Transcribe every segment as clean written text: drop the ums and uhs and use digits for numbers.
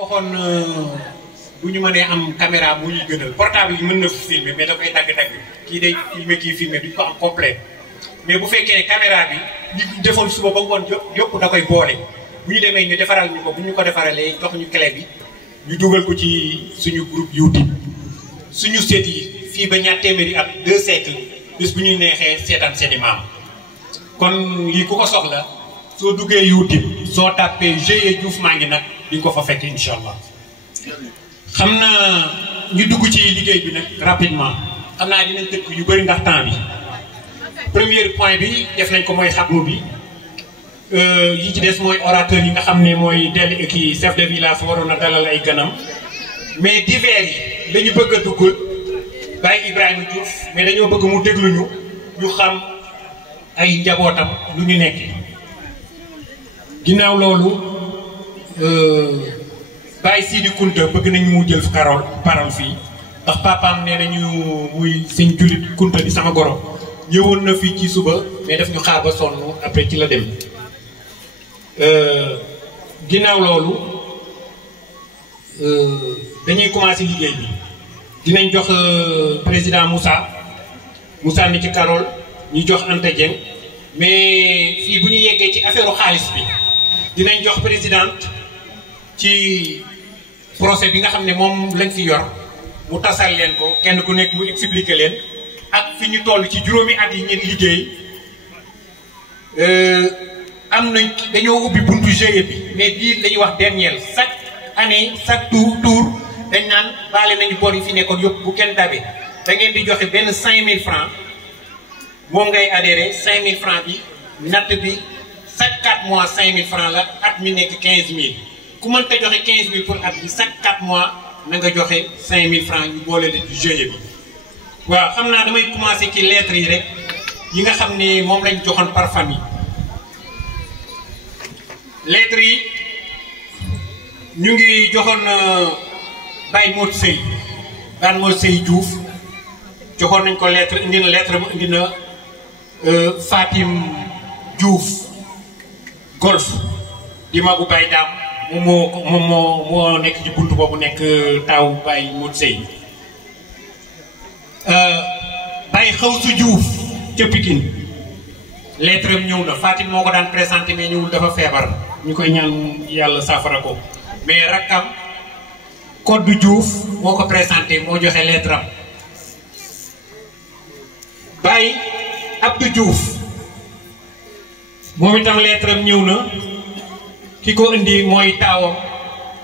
waxoon bu ñu mënee am caméra mu ñuy gënal portable yi mën na filmer mais dafay dagg-dagg kii day filmer kii filmer duñ ko am complet mais bu fekkee caméra bi li defoon suba ba ngoon yëpp da koy boole bu ñu demee ñu defaral ñu ko bu ñu ko defaralee jox ñu clé bi ñu dugal ko ci suñu groupe YouTube suñu seet yi fii ba ñaar téeméeri at 2 siècles bés bu ñuy neexee seetaan seeni maam kon lii ku ko soxla soo duggee YouTube soo tàppee GIE Diouf maa ngi nag di nga ko fa fekk incha allah xam naa ñu dugg ci liggéey bi nag rapidement xam naa dinañ tëkk yu bëri ndax temps bi premier point bi def nañ ko mooy xatmu bi yi ci des mooy orateur yi nga xam ne mooy del kii chef de village waroon a dalal ay ganam mais divers yi dañu bëgg a duggul Baye Ibrahima Diouf mais dañoo bëgg mu dégluñu ñu xam ay njabootam lu ñu nekk ginnaaw loolu Baye Sidi Kunta bëgg nañu mu jël parole fii ndax papaam nee nañu muy sëñ Julit Kunta di sama goro ñëwoon na fii ci suba mais daf ñu xaar ba sonn après ci la dem ginnaaw loolu dañuy commencer liggéey bi dinañ jox président Moussa ni ci Karol ñu jox Anta Dieng mais fii bu ñu yeggee ci affaire xaalis bi dinañ jox présidente ci procès bi nga xam ne moom lañ fi yor mu tasal leen ko kenn ku nekk mu expliquer leen ak fi ñu toll ci juróomi at yi ngeen liggéey am nañ dañoo ubbi buntu GIE bi mais bii la ñuy wax dernier chaque année chaque tour dañ naan baale nañu bor yi fi nekkoon yëpp bu kenn dabe da ngeen di joxe benn 5000 francs moom ngay adhéré 5000 francs bi natt bi chaque 4 mois 5000 francs la at mi nekk 15000 ku mënta joxe 15000 pour at bi chaque 4 mois na nga joxe 5000 francs ñu boole leen ci GIE bi. waaw xam naa damay commencer ci lettres yi rek yi nga xam ne moom lañ joxoon par famille lettres yi ñu ngi joxoon Baye Modou Sey Diouf joxoon nañ ko lettre indi na lettre bu indi na Fatim Diouf Golf di magu Baye Dame moom moo nekk ci buntu boobu nekk taaw Baye Modou Sey Baye Xawsu Diouf ca Pikine lettre am ñëw na Fatim moo ko daan présenté mais ñëwul dafa feebar ñu koy ñaan yàlla saafara ko mais rakkam Koddu Diouf moo ko présenté moo joxe lettre am Baye Abdou Diouf moom itam lettre am ñëw na ki ko indi mooy taawam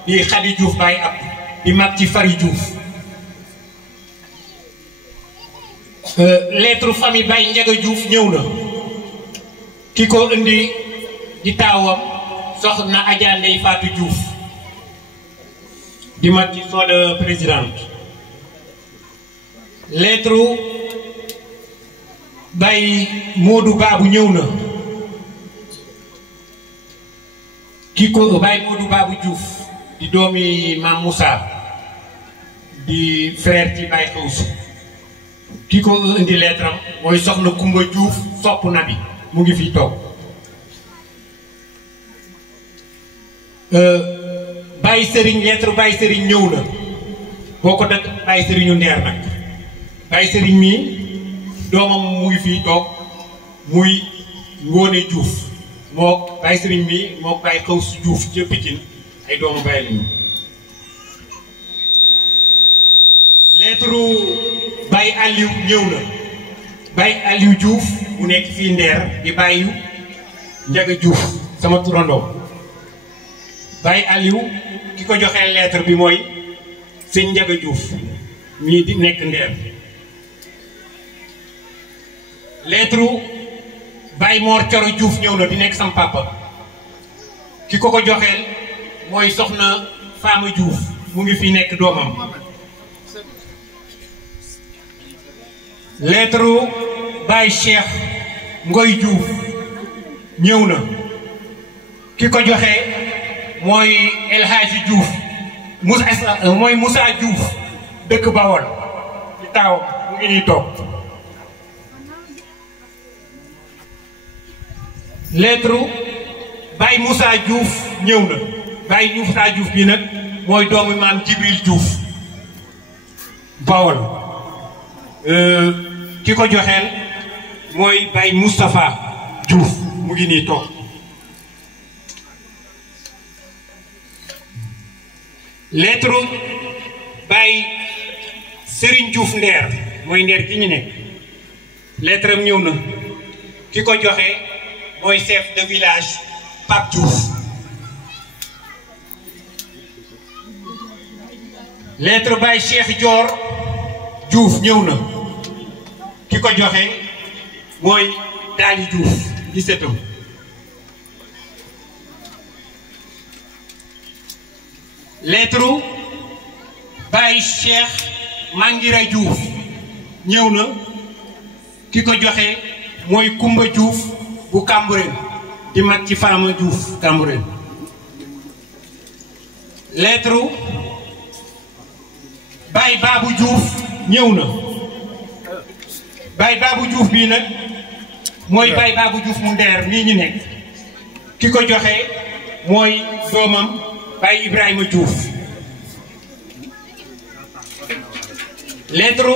di Khady Diouf Baye Abdou di mag ci Fari Diouf lettre famille Baye Ndiaga Diouf ñëw na ki ko indi di taawam soxna Adja Ndeye Fatou Diouf di mag ci sooda présidente lettre Baye Modou Babou ñëw na ki ko Baye Modou Babou Diouf di doomi Mam Moussa di frère ci Baye Xawsu ki ko indi lettre am mooy soxna Kumba Diouf sopp na bi mu ngi fii toog Baye Serigne lettre Baye Serigne ñëw na boo ko dëkk Baye Serigne Ndeer nag Baye Serigne mii doomam mu ngi fii toog muy Ngone Diouf moo Baye Serigne mii moo Baye Xawsu Diouf ca Pikine ay doomu Baye lañu lettre Baye Aliou ñëw na Baye Aliou Diouf mu nekk fii Ndeer di Baye Ndiaga Diouf sama turandoo Baye Aliou ki ko joxee lettre bi mooy sëñ Ndiaga Diouf mii di nekk Ndeer lettre Baye Mor Coro Diouf ñëw na di nekk sam papa ki ko joxeel mooy soxna Fama Diouf mu ngi fi nekk doomam lettre Baye Cheikh Ngoy Diouf ñëw na ki ko joxee mooy El Hadji Diouf mooy Moussa Diouf dëkk Bawol di taawam mu ngi nii toog lettre Baye Moussa Diouf ñëw na Baye Moussa Diouf bi nag mooy doomu maam Jibril Diouf Bawol ki ko joxeel mooy Baye Moustapha Diouf mu ngi nii toog lettre Baye Serigne Diouf Nder mooy Nder gi ñu nekk lettre am ñëw na ki ko joxe mooy chef de village Pape Diouf lettre Baye Cheikh Dior Diouf ñëw na ki ko joxe mooy Dali Diouf di setam lettre Baye Cheikh Mangira Diouf ñëw na ki ko joxe mooy Kumba Diouf bu Cambérène di mag ci Fama Diouf Cambérène lettre Baye Babou Diouf ñëw na Baye Babou Diouf bii nag mooy Baye Babou Diouf mu Nder nii ñu nekk ki ko joxe mooy doomam Baye Ibrahima Diouf lettre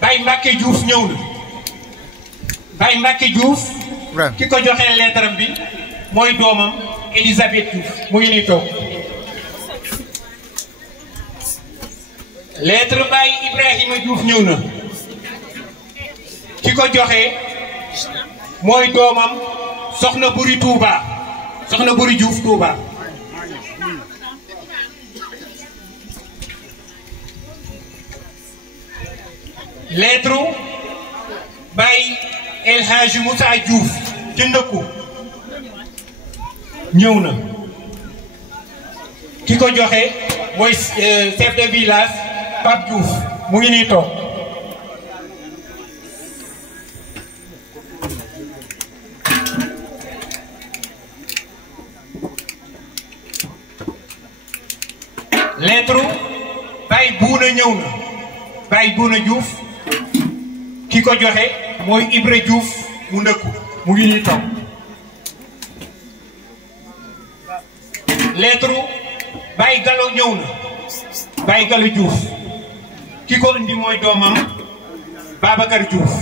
Baye Mbacke Diouf ñëw na Baye Mbacke Diouf ki ko joxee lettre bi mooy doomam Elisabeth Diouf mu ngi nii toog lettre Baye Ibrahima Diouf ñëw na ki ko joxee mooy doomam Soxna Buri Touba Soxna Buri Diouf Touba lettre Baye El Hadji Moussa Diouf ci Ndëkku ñëw na ki ko joxe mooy chef de village Pape Diouf mu ngi nii toog lettre Baye Bouna ñëw na Baye Bouna Diouf ki ko joxe mooy Ibra Diouf mu Ndëkku mu ngi nii toog lettre Baye Gallo ñëw na Baye Gallo Diouf ki ko indi mooy doomam Babacar Diouf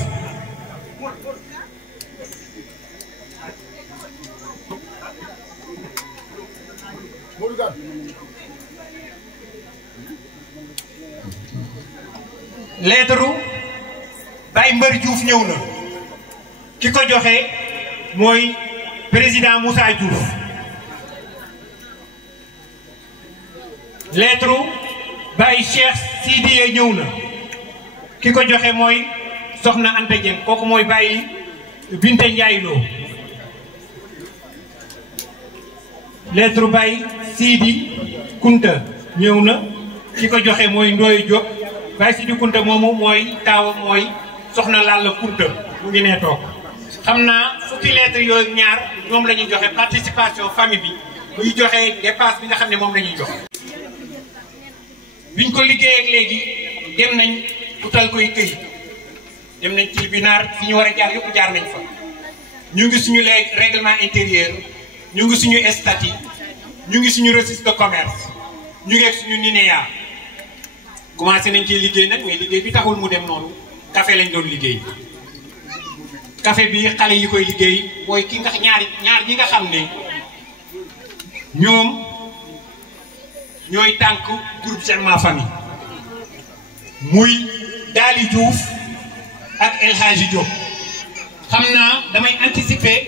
lettre Baye Mbër Diouf ñëw na ki ko joxe mooy président Moussa Diouf lettre Baye Cheikh Sidiye ñëw na ki ko joxe mooy Soxna Anta Dieng kooku mooy Baye Binte Ndiaye Lo lettre Baye Sidi Kunta ñëw na ki ko joxe mooy Ndoye Diop Baye Sidi Kunta moomu mooy taawam mooy Soxna Lalla Kunta mu ngi nee toog xam naa fukki lettre yooyu ñaar ñoom la ñuy joxe participation famille bi buy joxe dépasse bi nga xam ne moom la ñuy joxe biñ ko liggéey ak léegi dem nañ utal koy këyit dem nañ ci binaar fi ñu war a jaar yëpp jaar nañ fa ñu ngi suñu règlement intérieur ñu ngi suñu statut ñu ngi suñu registre de commerce ñu ngi ak suñu NINEA commencé nañ ciy liggéey nag mais liggéey bi taxul mu dem noonu café lañ doon liggéey café bi xale yi koy liggéey mooy ki nga ñaar ñi nga xam ne ñoom ñooy tànk groupe Germain Famille muy Dali Diouf ak El Hadji Diop xam naa damay anticiper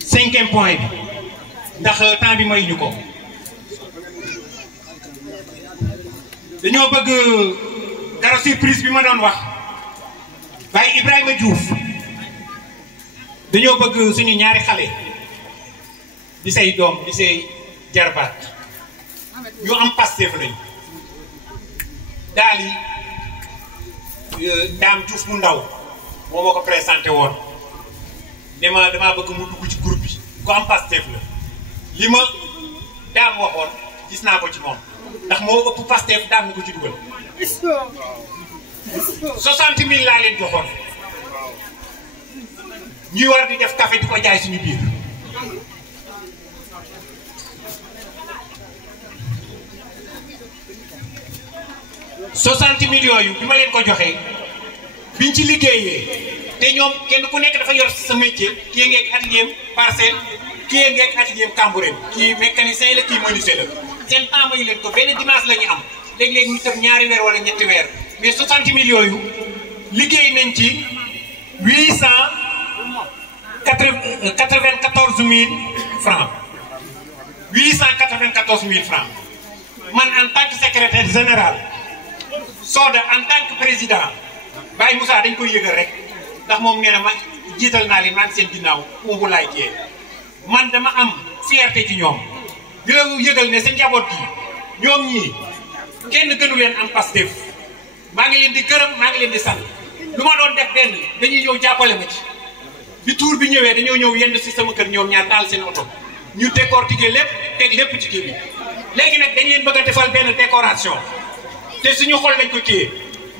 5e point bi ndax temps bi may ñu ko dañoo bëgg dara surprise bi ma doon wax Baye Ibrahima Diouf dañoo bëgg suñu ñaari xale di say doom di say jarbaat ñu am Pastef lañu Dali Dame Diouf mu ndaw moo ma ko présenté woon damaa bëgg mu dugg ci groupe bi ku am Pastef la li ma Dame waxoon gis naa ko ci moom ndax moo ëpp Pastef Dame ni ko ci dugal 60 000 laa leen joxoon ñuy war di def café di ko jaay suñu biir 60 millions yu bi ma leen ko joxee biñ ci liggéeyee te ñoom kenn ku nekk dafa yor sa métier kii ngeeg atelier Parcelles kii ngeeg atelier Cambérène kii mécanicien la kii menuisier la seen temps mayu leen ko benn dimanche la ñu am léeg-léeg ñu tëb ñaari weer wala ñetti weer mais 60 millions yu liggéey nañ ci 894 000 francs 894 000 francs man en tant que secrétaire général Soda en tant que président Baye Moussa dañ koy yëgal rek ndax moom nee na ma jiital naa leen maa ngi seen ginnaaw umbu laay jiyee man dama am fierté ci ñoom di la yëgal ne sa njaboot gi ñoom ñii kenn gënu leen am Pastef maa ngi leen di gërëm maa ngi leen di sant lu ma doon def benn dañuy ñëw jàppale ma ci bi tour bi ñëwee dañoo ñëw yenn si sama kër ñoom ñaar taal seen oto ñu décortiquer lépp teg lépp ci kii bi léegi nag dañ leen bëgg a defal benn décoration te suñu xol lañ ko téye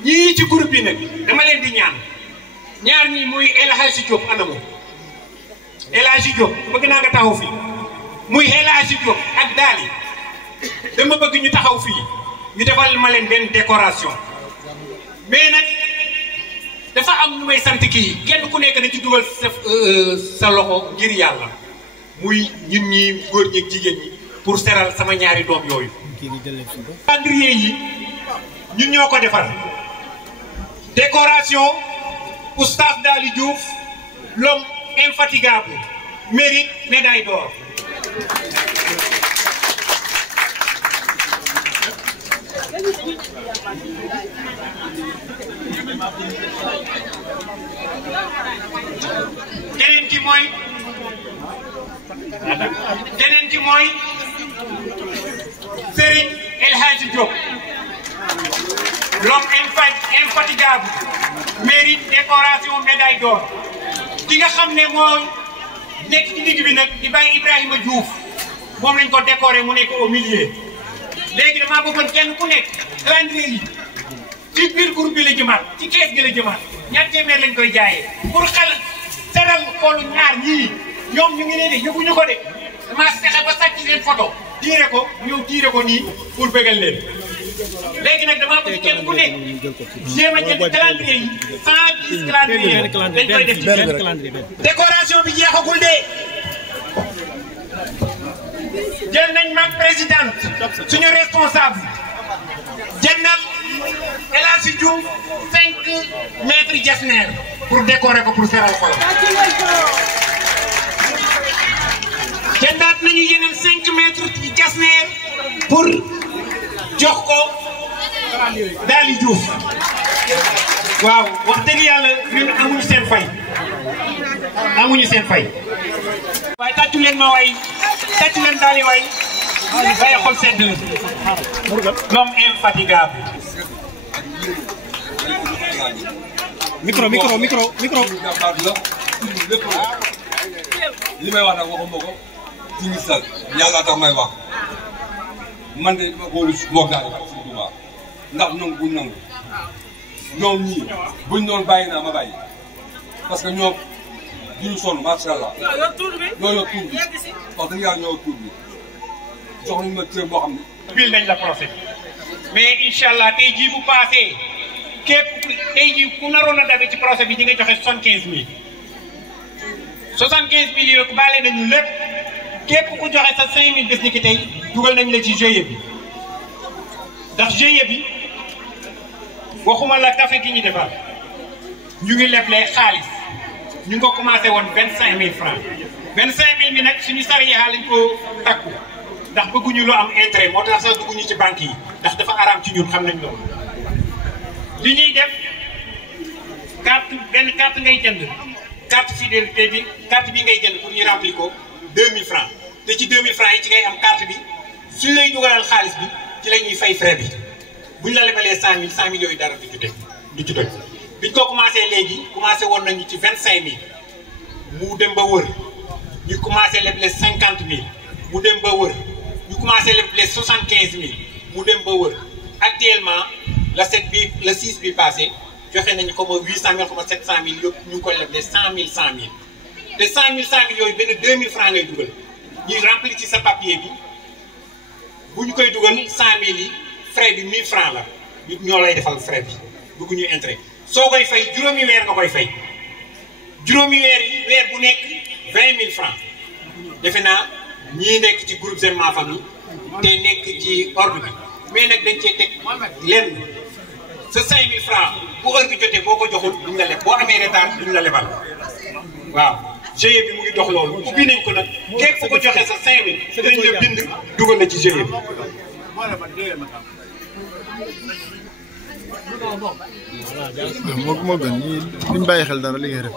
ñii ci groupe bi nag dama leen di ñaar ñii muy El Hadji Diop anamu El Hadji Diop bëgg naa nga taxaw fii muy El Hadji Diop ak Daali dama bëgg ñu taxaw fii ñu defal ma leen benn décoration mais nag dafa am ñu may sant kii kenn ku nekk na ci dugal sa loxo ngir yàlla muy ñun ñi góor ñi ak jigéen ñi pour seral sama ñaari doom yooyu. calendrier yi ñun ñoo ko defar décoration Oustaz Daly Diouf l'homme infatigable mérite médaille d'or. keneen ki mooy Serigne El Hadji Diop l'homme infatigable mérite décoration médaille d'or. ki nga xam ne moo nekk ci digg bi nag di Baye Ibrahima Diouf moom lañ ko décoré mu nekk au milieu. léegi damaa bëggoon kenn ku nekk calendrier yi ci biir groupe bi la jëmaat ci kees gi la jëmaat ñaar téeméer lañ koy jaayee pour xel seral xoolu ñaar ñii ñoom ñu ngi ne de yëguñu ko de damaa fexe ba sàcc leen photo tiire ko ñëw tiire ko nii pour bëggal leen. léegi nag damaa bëgg kenn ku nekk jéem a jënd calendrier yi 110 calendrier dañ koy def ci benn calendrier. décoration bi jeexagul de jël nañ mag présidente suñu responsable jëndal El Hadji Diouf 5 mètres Jesner pour décorer ko pour seral xolam. jëndaat nañu yeneen 5 mètres Jesner pour jox ko Daly Diouf. waaw wax dëgg yàlla ñun amuñu seen fay amuñu seen fay. waaye tàccu leen ma waay tàccu leen Daly waay bay xol sedd l'homme infatigable. micro. li may wax nag waxuma ko ci ngistal yàlla tax may wax man de dama ko rus moog daal si Touba ndax nangu buñ nangu ñoom ñii buñ doon bàyyi naa ma bàyyi parce que ñoom duñu sonn macha allah ñoo yor tur bi wax dëgg yàlla ñoo yor tur bi jox nañu ma cër boo xam ne. bil nañ la procès mais incha allah tey jii bu paasee képp tey jii ku naroon a dabe ci procès bi di nga joxe 75 000 75 000 yooyu baale nañu lépp képp ku joxe sa 5 000 bés ni ki tey dugal nañ la ci GIE bi ndax GIE bi waxuma la café gi ñu defar ñu ngi leblee xaalis ñu ngi ko commencé woon 25 000 francs 25 000 bi nag suñu sariya lañ ko takku ndax bëgguñu lu am intérêt moo tax sax dugguñu ci banque yi ndax dafa araam ci ñun xam nañ loolu. li ñuy def benn carte ngay jënd carte fidélité bi carte bi ngay jënd pour ñu remplir ko 2000 francs te ci 2000 francs yi ci ngay am carte bi suñ lay dugalal xaalis bi ci la ñuy fay frais bi buñ la lebalee 100 000 yooyu dara du ci teg du ci toj. biñ ko commencé léegi commencé woon nañu ci 25 000 mu dem ba wër ñu commencé leble 50 000 mu dem ba wër ñu commencé leble 75 000 mu dem ba wër actuellement la 7 bi la 6 bi passé joxe nañu ko ma 800 000 comme 700 000 yëpp ñu ngi koy leble 100 000 te 100 000 yooyu benn 2000 francs ngay dugal ñuy remplir ci sa papier bi bu ñu koy dugal 100 000 yi frais bi 1000 francs la ñoo lay defal frais bi bëgguñu intérêt soo koy fay juróomi weer nga koy fay juróomi weer bu nekk 20 000 francs defe naa ñii nekk ci groupe J'aime ma famille te nekk ci ordre bi mais nag dañ cee teg lenn sa 5 000 francs bu heure bi jotee boo ko joxul duñ la leb boo amee retard duñ la lebal waaw GIE bi mu ngi dox loolu ubbi nañ ko nag képp ku ko joxee sa 5 000 dañ la bind dugal la ci GIE bi. moo gën ñu bàyyi xel dara li ngay def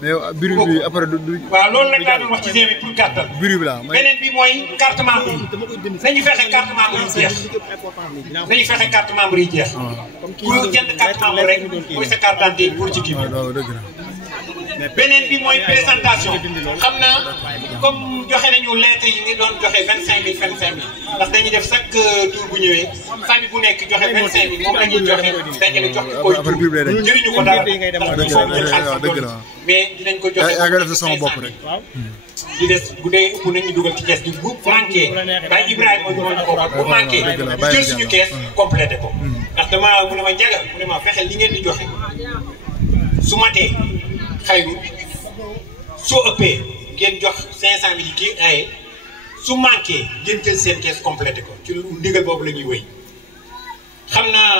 mais yow bureau bi après du. waaw loolu nag laa doon wax ci GIE bi pour gàttal. bureau bi la beneen bi mooy carte membre yi nañu fexe carte membre yi jeex nañu fexe carte membre yi jeex. ku jënd carte membre rek mooy sa carte d'identité pour ci kii bi. waaw dëgg la. beneen bi mooy présentation xam naa comme joxe nañu lettre yi ni doon joxe 25000 25000 ndax dañuy def chaque tour bu ñëwee famille bu nekk joxe 25000 moom la ñuy joxe dajale jox ko koy tur njëriñu ko dara ndax foofu ñu xaalis doon mais dinañ ko joxe. yaa ngi def sama bopp rek. di des bu dee ëpp nañu dugal ci kees bi bu manqué Baye Ibrahima moo ñu ko wax bu manqué ñu jël suñu kees complété ko ndax dama mu ne ma njagal mu ne ma fexeel li ngeen di joxe su matee xayru soo ëppee ngeen jox 500000 yi kii aye su manqué ngeen jël seen kees complété ko ci ndigal boobu la ñuy wéy xam naa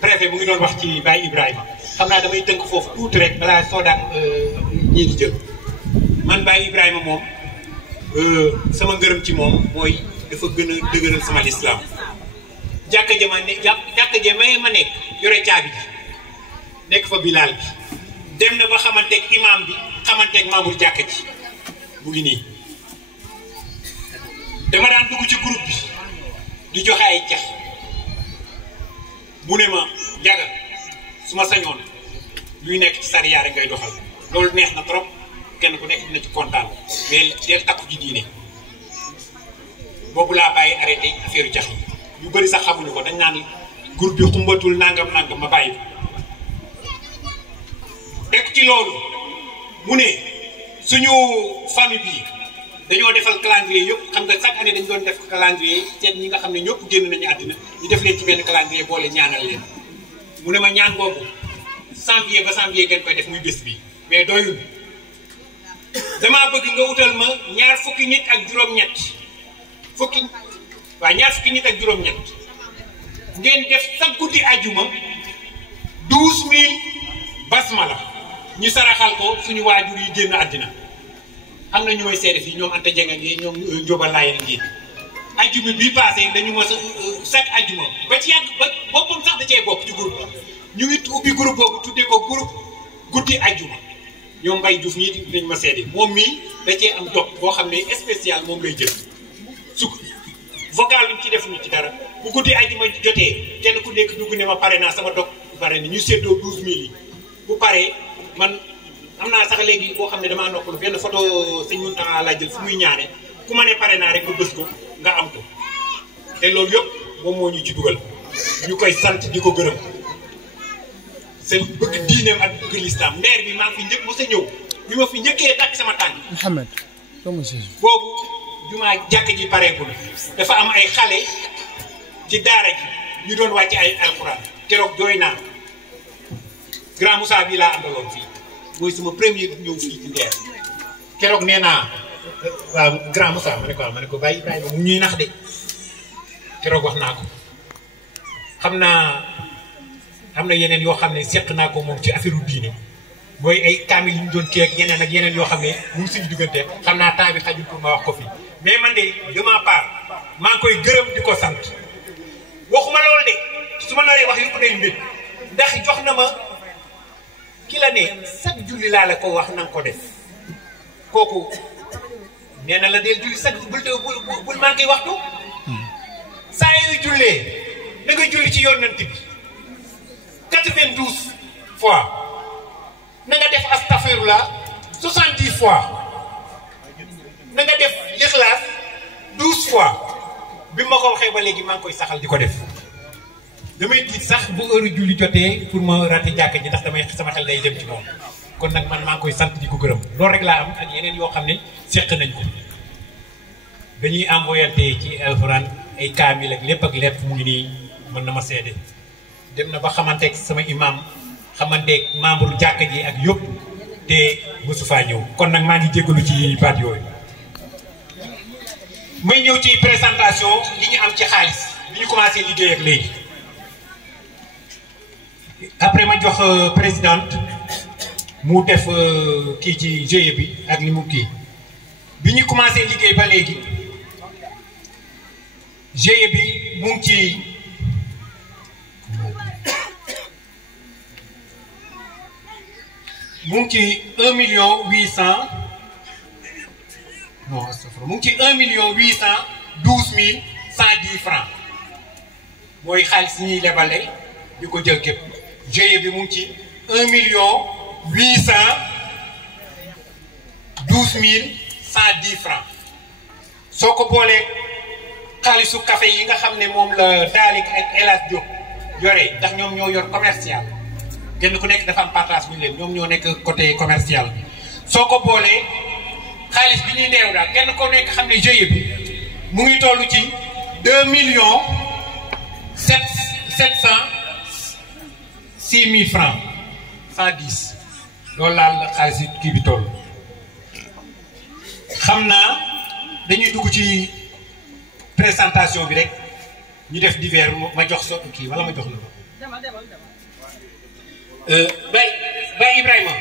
préfet mu ngi doon wax ci Baye Ibrahima xam naa damay tënk foofu tuuti rek balaa soo daan ñii di jël man Baye Ibrahima moom sama ngërëm ci moom mooy dafa gën a dëgëral sama lislaam jàkka ja ma ne jàkka ja ma nekk yore caabi ji nekk fa bilaal bi dem na ba xamanteeg imam bi xamanteeg membre jàkka ji mu ngi nii dama daan dugg ci groupe bi di joxe ay cax mu ne ma jaga su ma sañoon luy nekk ci sariya rek ngay doxal loolu neex na trop kenn ku nekk dina ci kontaan mais del takku ji diine boobu laa bàyyi arrêté affaire cax yi yu bëri sax xamuñu ko dañ naan groupe bi xumbatul nangam ma bàyyi teg ci loolu mu ne suñu famille bi dañoo defal calendrier yëpp xam nga chaque année dañu doon def calendrier seet ñi nga xam ne ñëpp génn nañu àddina ñu def leen ci benn calendrier boole ñaanal leen mu ne ma ñaan boobu janvier ba janvier ngeen koy def muy bés bi mais doyul damaa bëgg nga wutal ma ñaar fukki nit ak juróom-ñett ngeen def sa guddi àjjuma 12000 basmala ñu saraxal ko suñu waajur yi génn àddina am na ñu may seede fii ñoom Anta Dieng yi ñoom Njóoba Laay ngi ajjuma bii passé dañu mos a chaque ajjuma ba ci yàgg ba boppam sax da cee bokk ci groupe ñu ngi ubbi groupe boobu tuddee ko groupe guddi ajjuma ñoom Mbaye Diouf ñii dinañ ma seede moom mii da cee am dog boo xam ne spécial moom lay jël su vocal bi ci defuñu ci dara bu guddi ajjuma jotee kenn ku nekk dugg ne ma pare naa sama dog pare na ñu séddoo 12000 yi bu paree man am naa sax léegi boo xam ne damaa noppalu benn photo sëñ Mountakha laa jël fu muy ñaane ku ma ne pare naa rek ba bës ko nga am ko te loolu yëpp moom moo ñu ci dugal ñu koy sant di ko gërëm seen bëgg diineem ak bëgg lislaam maire bi maa ngi fi njëkk mos a ñëw bi ma fi njëkkee takk sama tànk Mouhamed boobu jumaa jàkk ji pareegul dafa am ay xale ci daara ji ñu doon wàcc ay alxuraan keroog jooy naa grand Moussa bii laa àndaloon fii mooy sama premier ñëw fii ci Ndeer keroog nee naa waaw grand Moussa ma ne ko Baye Ibrahima mu ñuy nax de keroog wax naa ko xam naa am na yeneen yoo xam ne seq naa ko moom ci affaire u diine mooy ay kaamil yu ñu doon kii ak yeneen yoo xam ne mu ngi suñu diggante xam naa temps bi xajul pour ma wax ko fii mais man de ma part maa ngi koy gërëm di ko sant waxuma loolu de su ma naree wax yëpp day mbir ndax jox na ma ki la ne chaque julli laa la ko wax na nga ko def kooku nee na la del julli chaque bul manqué waxtu saa yooyu jullee da nga julli ci yonent bi 92 fois na nga def astafirullah 70 fois na nga def lixlaas 12 fois bi ma ko waxee ba léegi maa ngi koy saxal di ko def damay tiit sax bu heure julli jotee pour ma raté jàkka ji ndax damay sama xel day dem ci moom kon nag man maa ngi koy sant di ko gërëm loolu rek laa am ak yeneen yoo xam ne seq nañ ko dañuy envoyante ci alxuraan ay kaamil ak lépp mu ngi nii mën na ma seede dem na ba xamanteeg sama imam xamanteeg membre jàkka ji ak yëpp te mësu faa ñëw kon nag maa ngi jégalu ci baat yooyu. may ñëw ci présentation li ñu am ci xaalis bi ñu commencé liggéey ak léegi après ma jox présidente mu def kii ci GIE bi ak li mu kii bi ñu commencé liggéey ba léegi GIE bi mu ngi ci mu ngi ci 1,800,000 non astafurlah mu ngi ci 1,812,110 francs mooy xaalis ñuy lebale di ko jël képp GIE bi mu ngi ci 1,812,110 francs soo ko boolee xaalisu café yi nga xam ne moom la Daalik ak El Hadj Diop yore ndax ñoom ñoo yor commercial kenn ku nekk dafa am partage bu ñu leen ñoom ñoo nekk côté commercial soo ko boolee xaalis bi ñuy neew daal kenn ko nekk xam ne GIE bi mu ngi toll ci 2,706,000 francs 110 loolu laal la xaalis kii bi toll xam naa dañuy dugg ci présentation bi rek ñu def divers ma jox so kii wala ma jox la Baye Ibrahima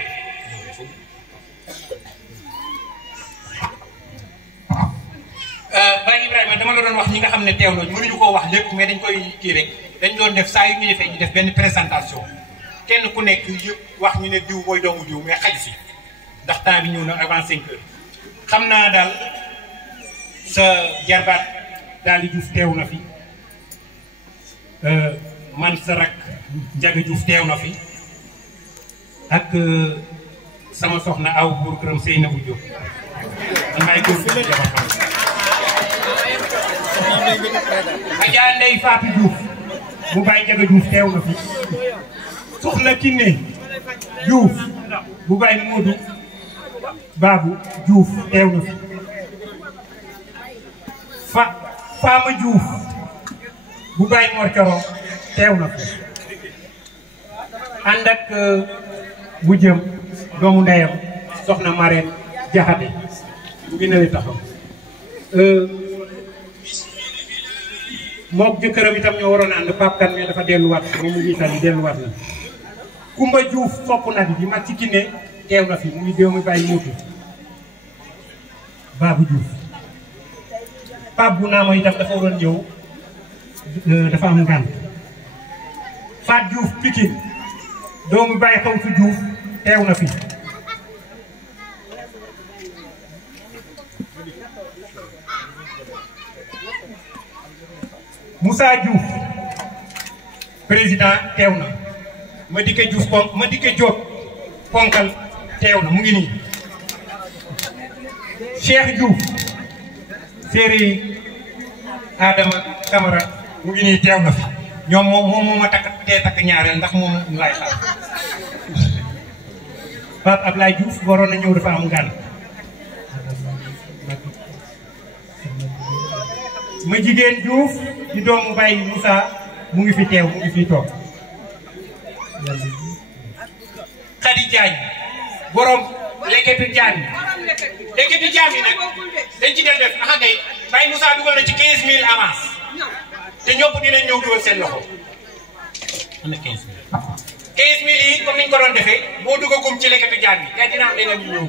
Baye Ibrahima dama la doon wax ñi nga xam ne teew nañu mënuñu koo wax lépp mais dañ koy kii rek dañ doon def saa yu ñu defee ñu def benn présentation kenn ku nekk yëpp wax ñu ne diw mooy doomu diw mais xaj si ndax temps bi ñëw na avant 5 heures xam naa daal sa jarbaat daal di Diouf teew na fi man sa rak Njaga Diouf teew na fi ak sama soxna aw buur këram Seynabou Diop man maay góor gi jabar xam Adja Ndeye Fatou Diouf mu bàyyi Njaga Diouf teew na fi soxna Kiné Diouf bu bàyyi Modou Babou Diouf teew na fi Fama Diouf bu bàyyi Mor Coro teew na fi ànd ak bu jëm doomu ndeyam soxna Marème Jaxate mu ngi ne taxaw mook jëkkëram itam ñoo waroon ànd Pape Kane mais dafa delluwaat moom mu ngi Italie delluwaat na Kumba Diouf sopp na bi mag ci Kiné teew na fi mu ngi déw mi bàyyi muutu Babou Diouf Pape bu naa mooy itam dafa waroon ñëw dafa am ngànt Fat Diouf Pikine doomu bàyyi xaw su Diouf teew na fi Moussa Diouf président teew na Madické Diouf Madické Diop ponkal teew na mu ngi nii Cheikh Diouf séeri Adama Camara mu ngi nii teew na fi ñoom moom ma takk ñaareel ndax moom laay xaar Pape Ablaye Diouf waroon na ñëw dafa am gan ma jigéen Diouf di doomu Baye Moussa mu ngi fi teew mu ngi fi toog Khady Diagne borom legetu jaam yi nag dañ ci def axa kay Baye Moussa dugal na ci 15,000 avance te ñëpp dinañ ñëw dugal seen loxo am na 15,000 yi comme niñ ko doon defee boo dugagum ci legetu jaam yi kay dina am leneen ñu ñëw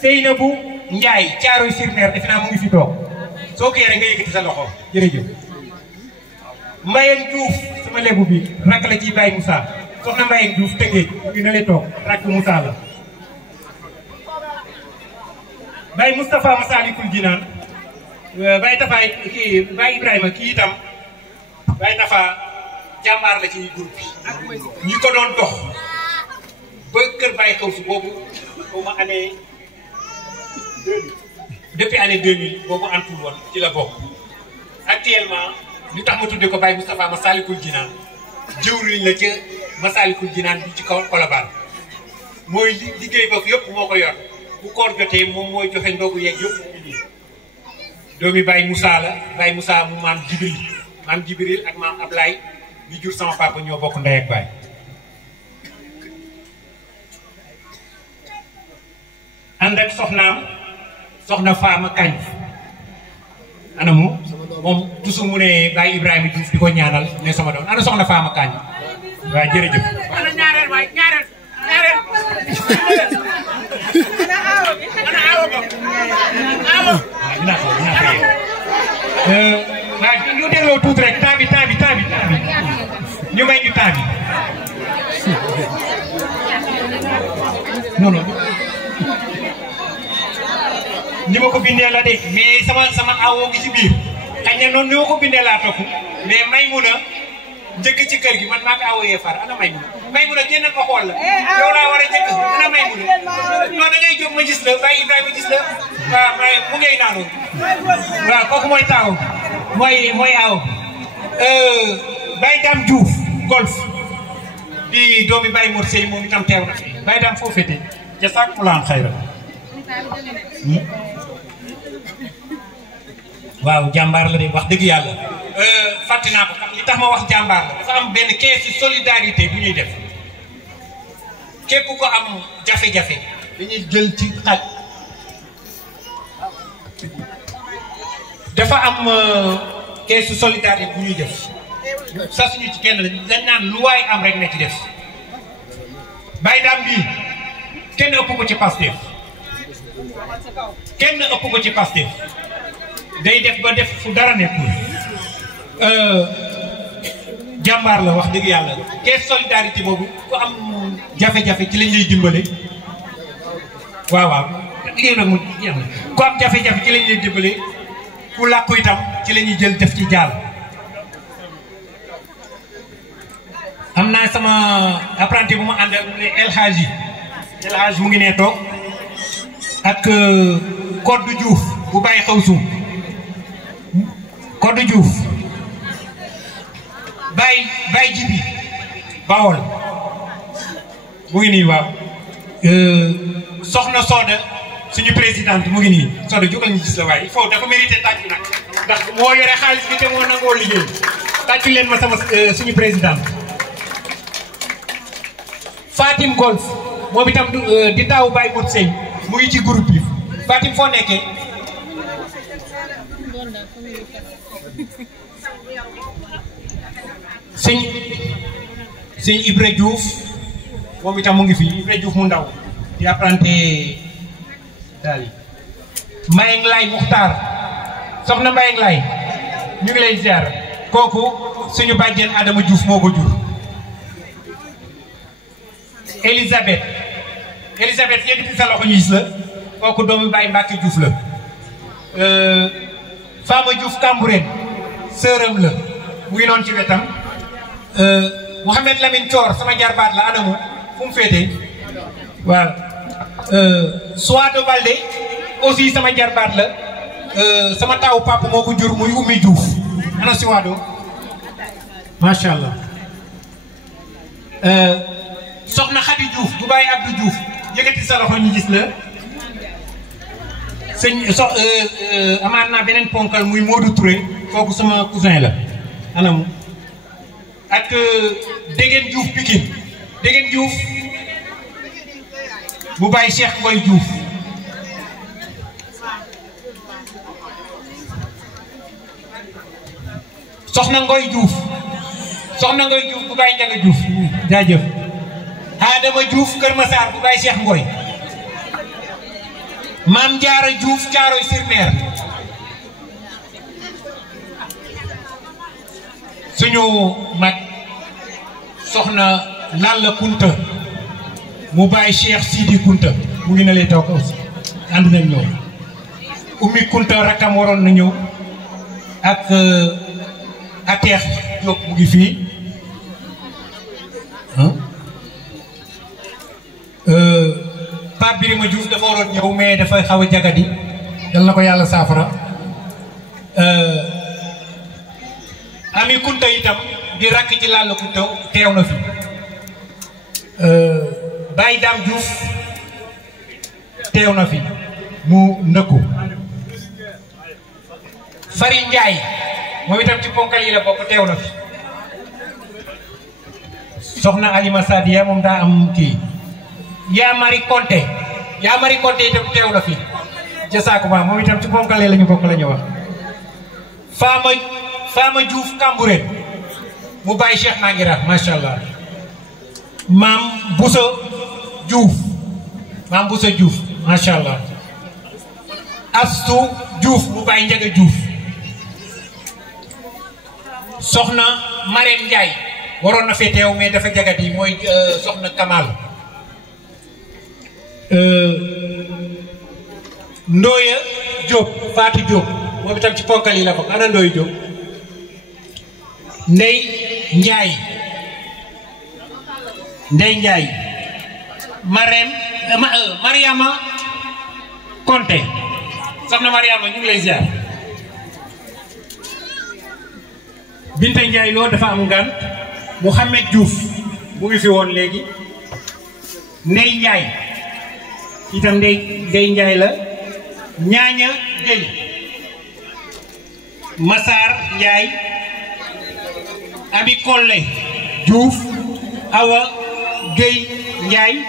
Seynabou Ndiaye Thiaroye sur Mer defe naa mu ngi fi toog soo ko yore nga yëkkati sa loxo jërëjëf Mbayang Diouf sama lebu bi rakk la ci Baye Moussa soxna Mbayang Diouf tëggee mu ngi ne lay toog rakk Moussa la Baye Moustapha Massalikul Jinaan Baye Tafa kii Baye Ibrahima kii itam Baye Tafa jàmbaar la ci groupe bi ñi ko doon dox ba kër Baye xaw si boobu boo ma année depuis année 2000 boobu antul woon ci la bokk actuellement li tax ma tuddee ko Baye Moustapha Massalikul Jinaan jëwriñ la ca Massalikul Jinaan bi ci kaw Colobane mooy liggéey ba yëpp moo ko yor bu koor jotee moom mooy joxe ndogu yeeg yëpp doomi Baye Moussa la Baye Moussa mu maam Jibril ak maam Ablaye di jur sama papa ñoo bokk ndey ak baay ànd ak soxna Fama Kañ anamu moom toujours mu ne Baye Ibrahima Diouf di ko ñaanal ne sama doom ana soxna Fama Kañ waaw jërëjëf ana ñaareel waay ñaareel ana awo waaw ñu dégloo tuuti rek temps bi ñu may ñu temps bi non ni ma ko bindee la de mais sama awoo ngi ci biir xëy na noonu ni ma ko bindee laa topp mais Maymuna njëkk ci kër gi man maa ko awooyee far ana Maymuna génn ko xool la yow laa war a njëkk ana Maymuna non da ngay jóg ma gis la Baye Ibrahima gis la waaw mu ngay naanoon waaw kooku mooy taaw mooy aw Baye Dame Diouf golf di doomi Baye Mor Sey moom itam teew na Baye Dame foo féete jazaakumullaahu xayran waaw jàmbaar la de wax dëgg yàlla fàtte naa ko li tax ma wax jàmbaar la dafa am benn caisse solidarité bu ñuy def képp ko am jafe-jafe dañuy jël ci xaj dafa am caisse solidarité bu ñuy def sa suñu ci kenn dañ naan lu waay am rek na ci def Baye Dame bii kenn ëpp ko ci Pastef kenn ëpp ko ci Pastef day def ba def fu dara nekkul jàmbaar la wax dëgg yàlla caisse solidarité boobu ku am jafe-jafe ci lañ lay dimbale waaw liggéey nag mu jeex na ku am jafe-jafe ci lañ lay dimbale ku làkku itam ci la ñuy jël def ci jàll am naa sama apprenti bu ma ànd ak El Hadji mu ngi nee toog ak Codou Diouf bu bàyyi xaw suum Codou Diouf Baye Jibi Bawol mu ngi nii waaw soxna Soda suñu présidente mu ngi nii Soda jógal ñu gis la waaye il faut dafa mérité tàcc nag ndax moo yore xaalis bi te moo nangoo liggéey tàcc leen ma sama suñu présidente Fatim Golf moom itam di taawu Baye Mot Sey mu ngi ci groupe bi Fatim foo nekkee sëñ Ibra Diouf moom itam mu ngi fi Ibra Diouf mu ndaw di apprenti daal yi Mbayang Lay Muxtaar soxna Mbayang Lay ñu ngi lay ziar kooku suñu bàjjen Adama Diouf moo ko jur Elisabeth yëkkati sa loxo ñu gis la kooku doomu Baye Mbacke Diouf la Fama Diouf Kambourène sërëm la mu ngi noonu ci wetam Mouhamed Lamine Thior sama jarbaat la anamu fu mu féete waaw Souado Balde aussi sama jarbaat la sama taawu papa moo ko jur muy Oumy Diouf ana Souado macha allah soxna Khady Diouf bu Baye Abdou Diouf yëkkati sa loxo ñu gis la sëñ amaat naa beneen ponkal muy Modou Touré kooku sama cousin la anamu ak Dégène Diouf Pikine Dégène Diouf bu Baye Cheikh Ngoy Diouf soxna Ngoy Diouf bu Baye Ndiaga Diouf jaajëf Adama Diouf Kër Massar bu Baye Cheikh Ngoy Maam Diarra Diouf Thiaroye sur Mer suñu mag soxna Lalla Kunta mu Baye Cheikh Sidi Kunta mu ngi na lay toog aussi ànd nañ ñëw Oumy Kunta rakkam waroon na ñëw ak Ateex Diop mu ngi fii Pape Birima Diouf dafa waroon ñëw mais dafay xaw a jagadi dal na ko yàlla saafara Ami Kunta itam di rakk ci Lalla Kunta teew na fi Baye Dame Diouf teew na fi mu ndëkku Fari Ndiaye moom itam ci ponkal yi la bokk teew na fi soxna Alima Sadia moom daa am kii yaa Mari Konté itam teew na fi jasaakuma moom itam ci ponkal yi la ñu bokk la ñu wax Fama Diouf Kambouré mu bàyyi Cheikh Nangira macha allah maam Boussa Diouf macha allah Astou Diouf mu bàyyi Njaga Diouf soxna Marème Ndiaye waroon na fee teew mais dafa jagati mooy soxna Kamal Ndoya Diop Fatou Diop moom itam ci ponkal yi la bokk ana Ndoya Diop Ndey Ndiaye Mariama Konté soxna Mariama ñu ngi lay ziar Binta Ndiaye loo dafa am ngan Mouhamed Diouf mu ngi fi woon léegi Ndey Ndiaye itam Ndey Ndiaye la Ñaaña Gueye Massar Ndiaye Abi Kolle Diouf Awa Gueye Ndiaye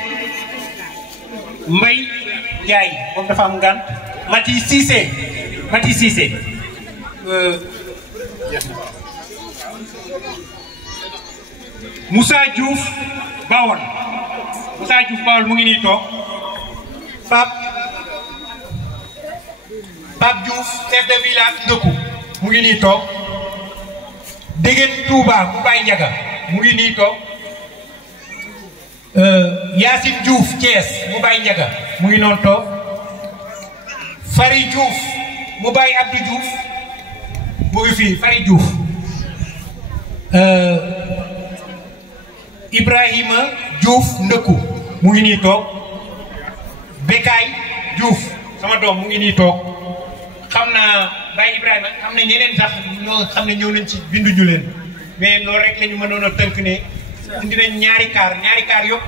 Mbay Ndiaye moom dafa am ngan Mati Cissé Moussa Diouf Bawol mu ngi nii toog Pape Diouf chef de village Ndëkku mu ngi nii toog Dégén Touba bu Baye Ndiaga mu ngi nii toog Yacine Diouf Thiès mu Baye Ndiaga mu ngi noonu toog Fari Diouf mu Baye Abdou Diouf mu ngi fii Fari Diouf Ibrahima Diouf Ndëkku mu ngi nii toog Bekay Diouf sama doom mu ngi nii toog xam naa Baye Ibrahima am na ñeneen sax ñoo xam ne ñëw nañ ci binduñu leen mais loolu rek la ñu mënoon a tënk ne indi nañ ñaari kaar yëpp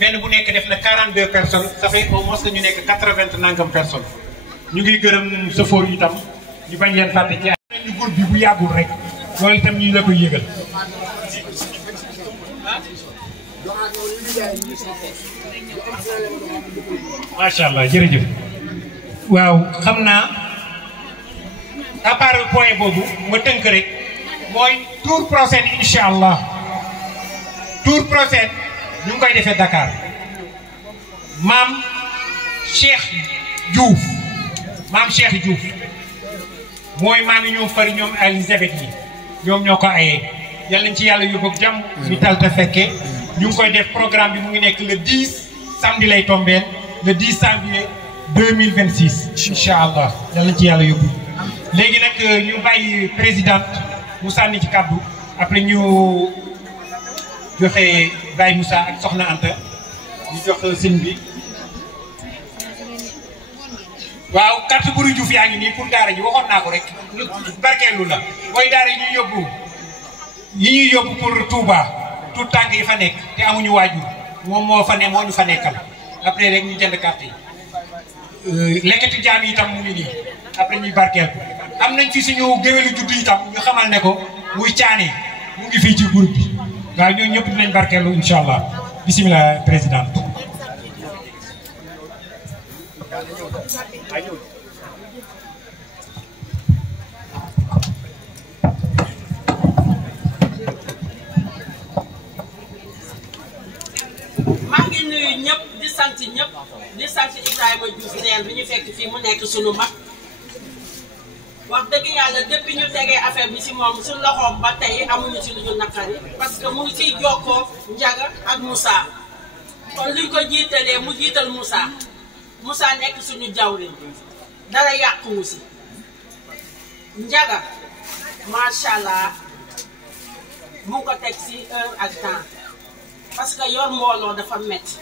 benn bu nekk def na 42 personnes ça fait au moins que ñu nekk 80 nangam personnes ñu ngi gërëm safoor yi itam ñu bañ leen fàtte ci ñu groupe bi bu yàggul rek loolu itam ñu la koy yëgal macha allah jërëjëf waaw xam naa à part point boobu ma tënk rek mooy tour prochain incha allah tour prochain ñu ngi koy defee Dakar maam Cheikh Diouf mooy maam yi ñoom Fari ñoom Elisabeth yi ñoom ñoo ko ayee yal nañ ci yàlla yóbbu ak jàmm ñu tal te fekkee ñu ngi koy def programme bi mu ngi nekk le 10 samedi lay tombeel le 10 janvier 2026 incha allah yal nañ ci yàlla yóbbu léegi nag ñu bàyyi présidente mu sànni ci kàddu après ñu joxe Baye Moussa ak Soxna Anta ñu jox sëñ bi waaw carte buru Diouf yaa ngi nii pour daara ji waxoon naa ko rek barkeelu la mooy daara yi ñuy yóbbu pour Touba tout tànk yi fa nekk te amuñu waajur moom moo ñu fa nekkal après rek ñu jënd carte yi lekkati jaam yi itam mu ngi nii après ñuy barkeel ko am nañ fi suñu géwélu juddu itam ñu xamal ne ko muy caane mu ngi fii ci groupe bi waaw ñooñu ñëpp dinañ barkeelu incha allah bisimilah président. maa ngi nuyu ñëpp di sant ñëpp di sant Ibrahima Diouf neen bi ñu fekk fii mu nekk sunu mag wax dëgg yàlla depuis ñu tegee affaire bi ci moom su loxoom ba tey amuñu ci lu ñu naqari parce que mu ngi ciy jokkoo Ndiaga ak Moussa kon luñ ko jiitalee mu jiital Moussa nekk suñu jawriñ dara yàquwu si Ndiaga macha allah mu ngi ko teg ci heure ak temps parce que yor mbooloo dafa métti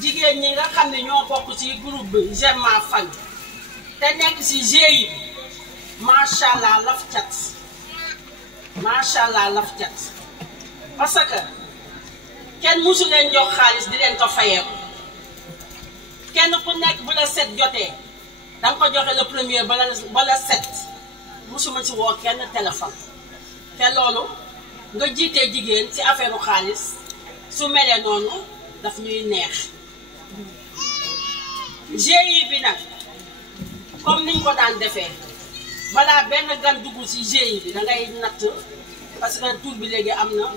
jigéen ñi nga xam ne ñoo bokk ci groupe bi J'aime ma famille te nekk ci GIE macha allah laf cat parce que kenn kenn musu leen jox xaalis di leen ko fayeeku kenn ku nekk bu la set jotee danga ko joxe le premier ba la set musuma ci woo kenn téléphone te loolu nga jiitee jigéen ci affaire xaalis su melee noonu daf ñuy neex GIE bi nag comme niñ ko daan defee balaa benn gan dugg ci GIE bi da ngay natt parce que tur bi léegi am na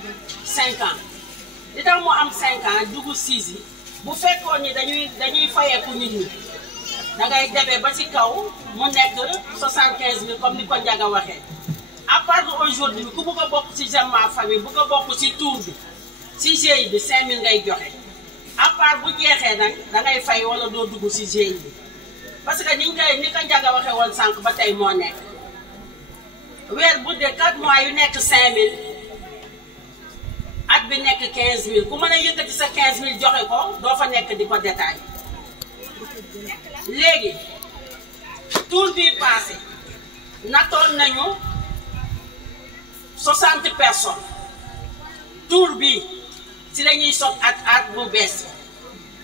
5 ans li tax mu am 5 ans dugg 6 yi bu fekkoon ni dañuy fayeeku nit ñi da ngay demee ba ci kaw mu nekk 75 000 comme ni ko Ndiaga waxee à part de aujourd'hui ku bëgg a bokk ci Jamma famille bëgg a bokk ci tour bi ci GIE bi 5 000 ngay joxe à part bu jeexee nag da ngay fay wala doo dugg ci GIE bi parce que ni ko Ndiaga waxee woon sànq ba tey moo nekk weer bu dee 4 mois yu nekk 5 000 at bi nekk 15 000 ku mën a yëkkati sa 15 000 joxe ko doo fa nekk di ko détail léegi tour bi passé nattoon nañu 60 personnes tour bi ci la ñuy sot at bu bees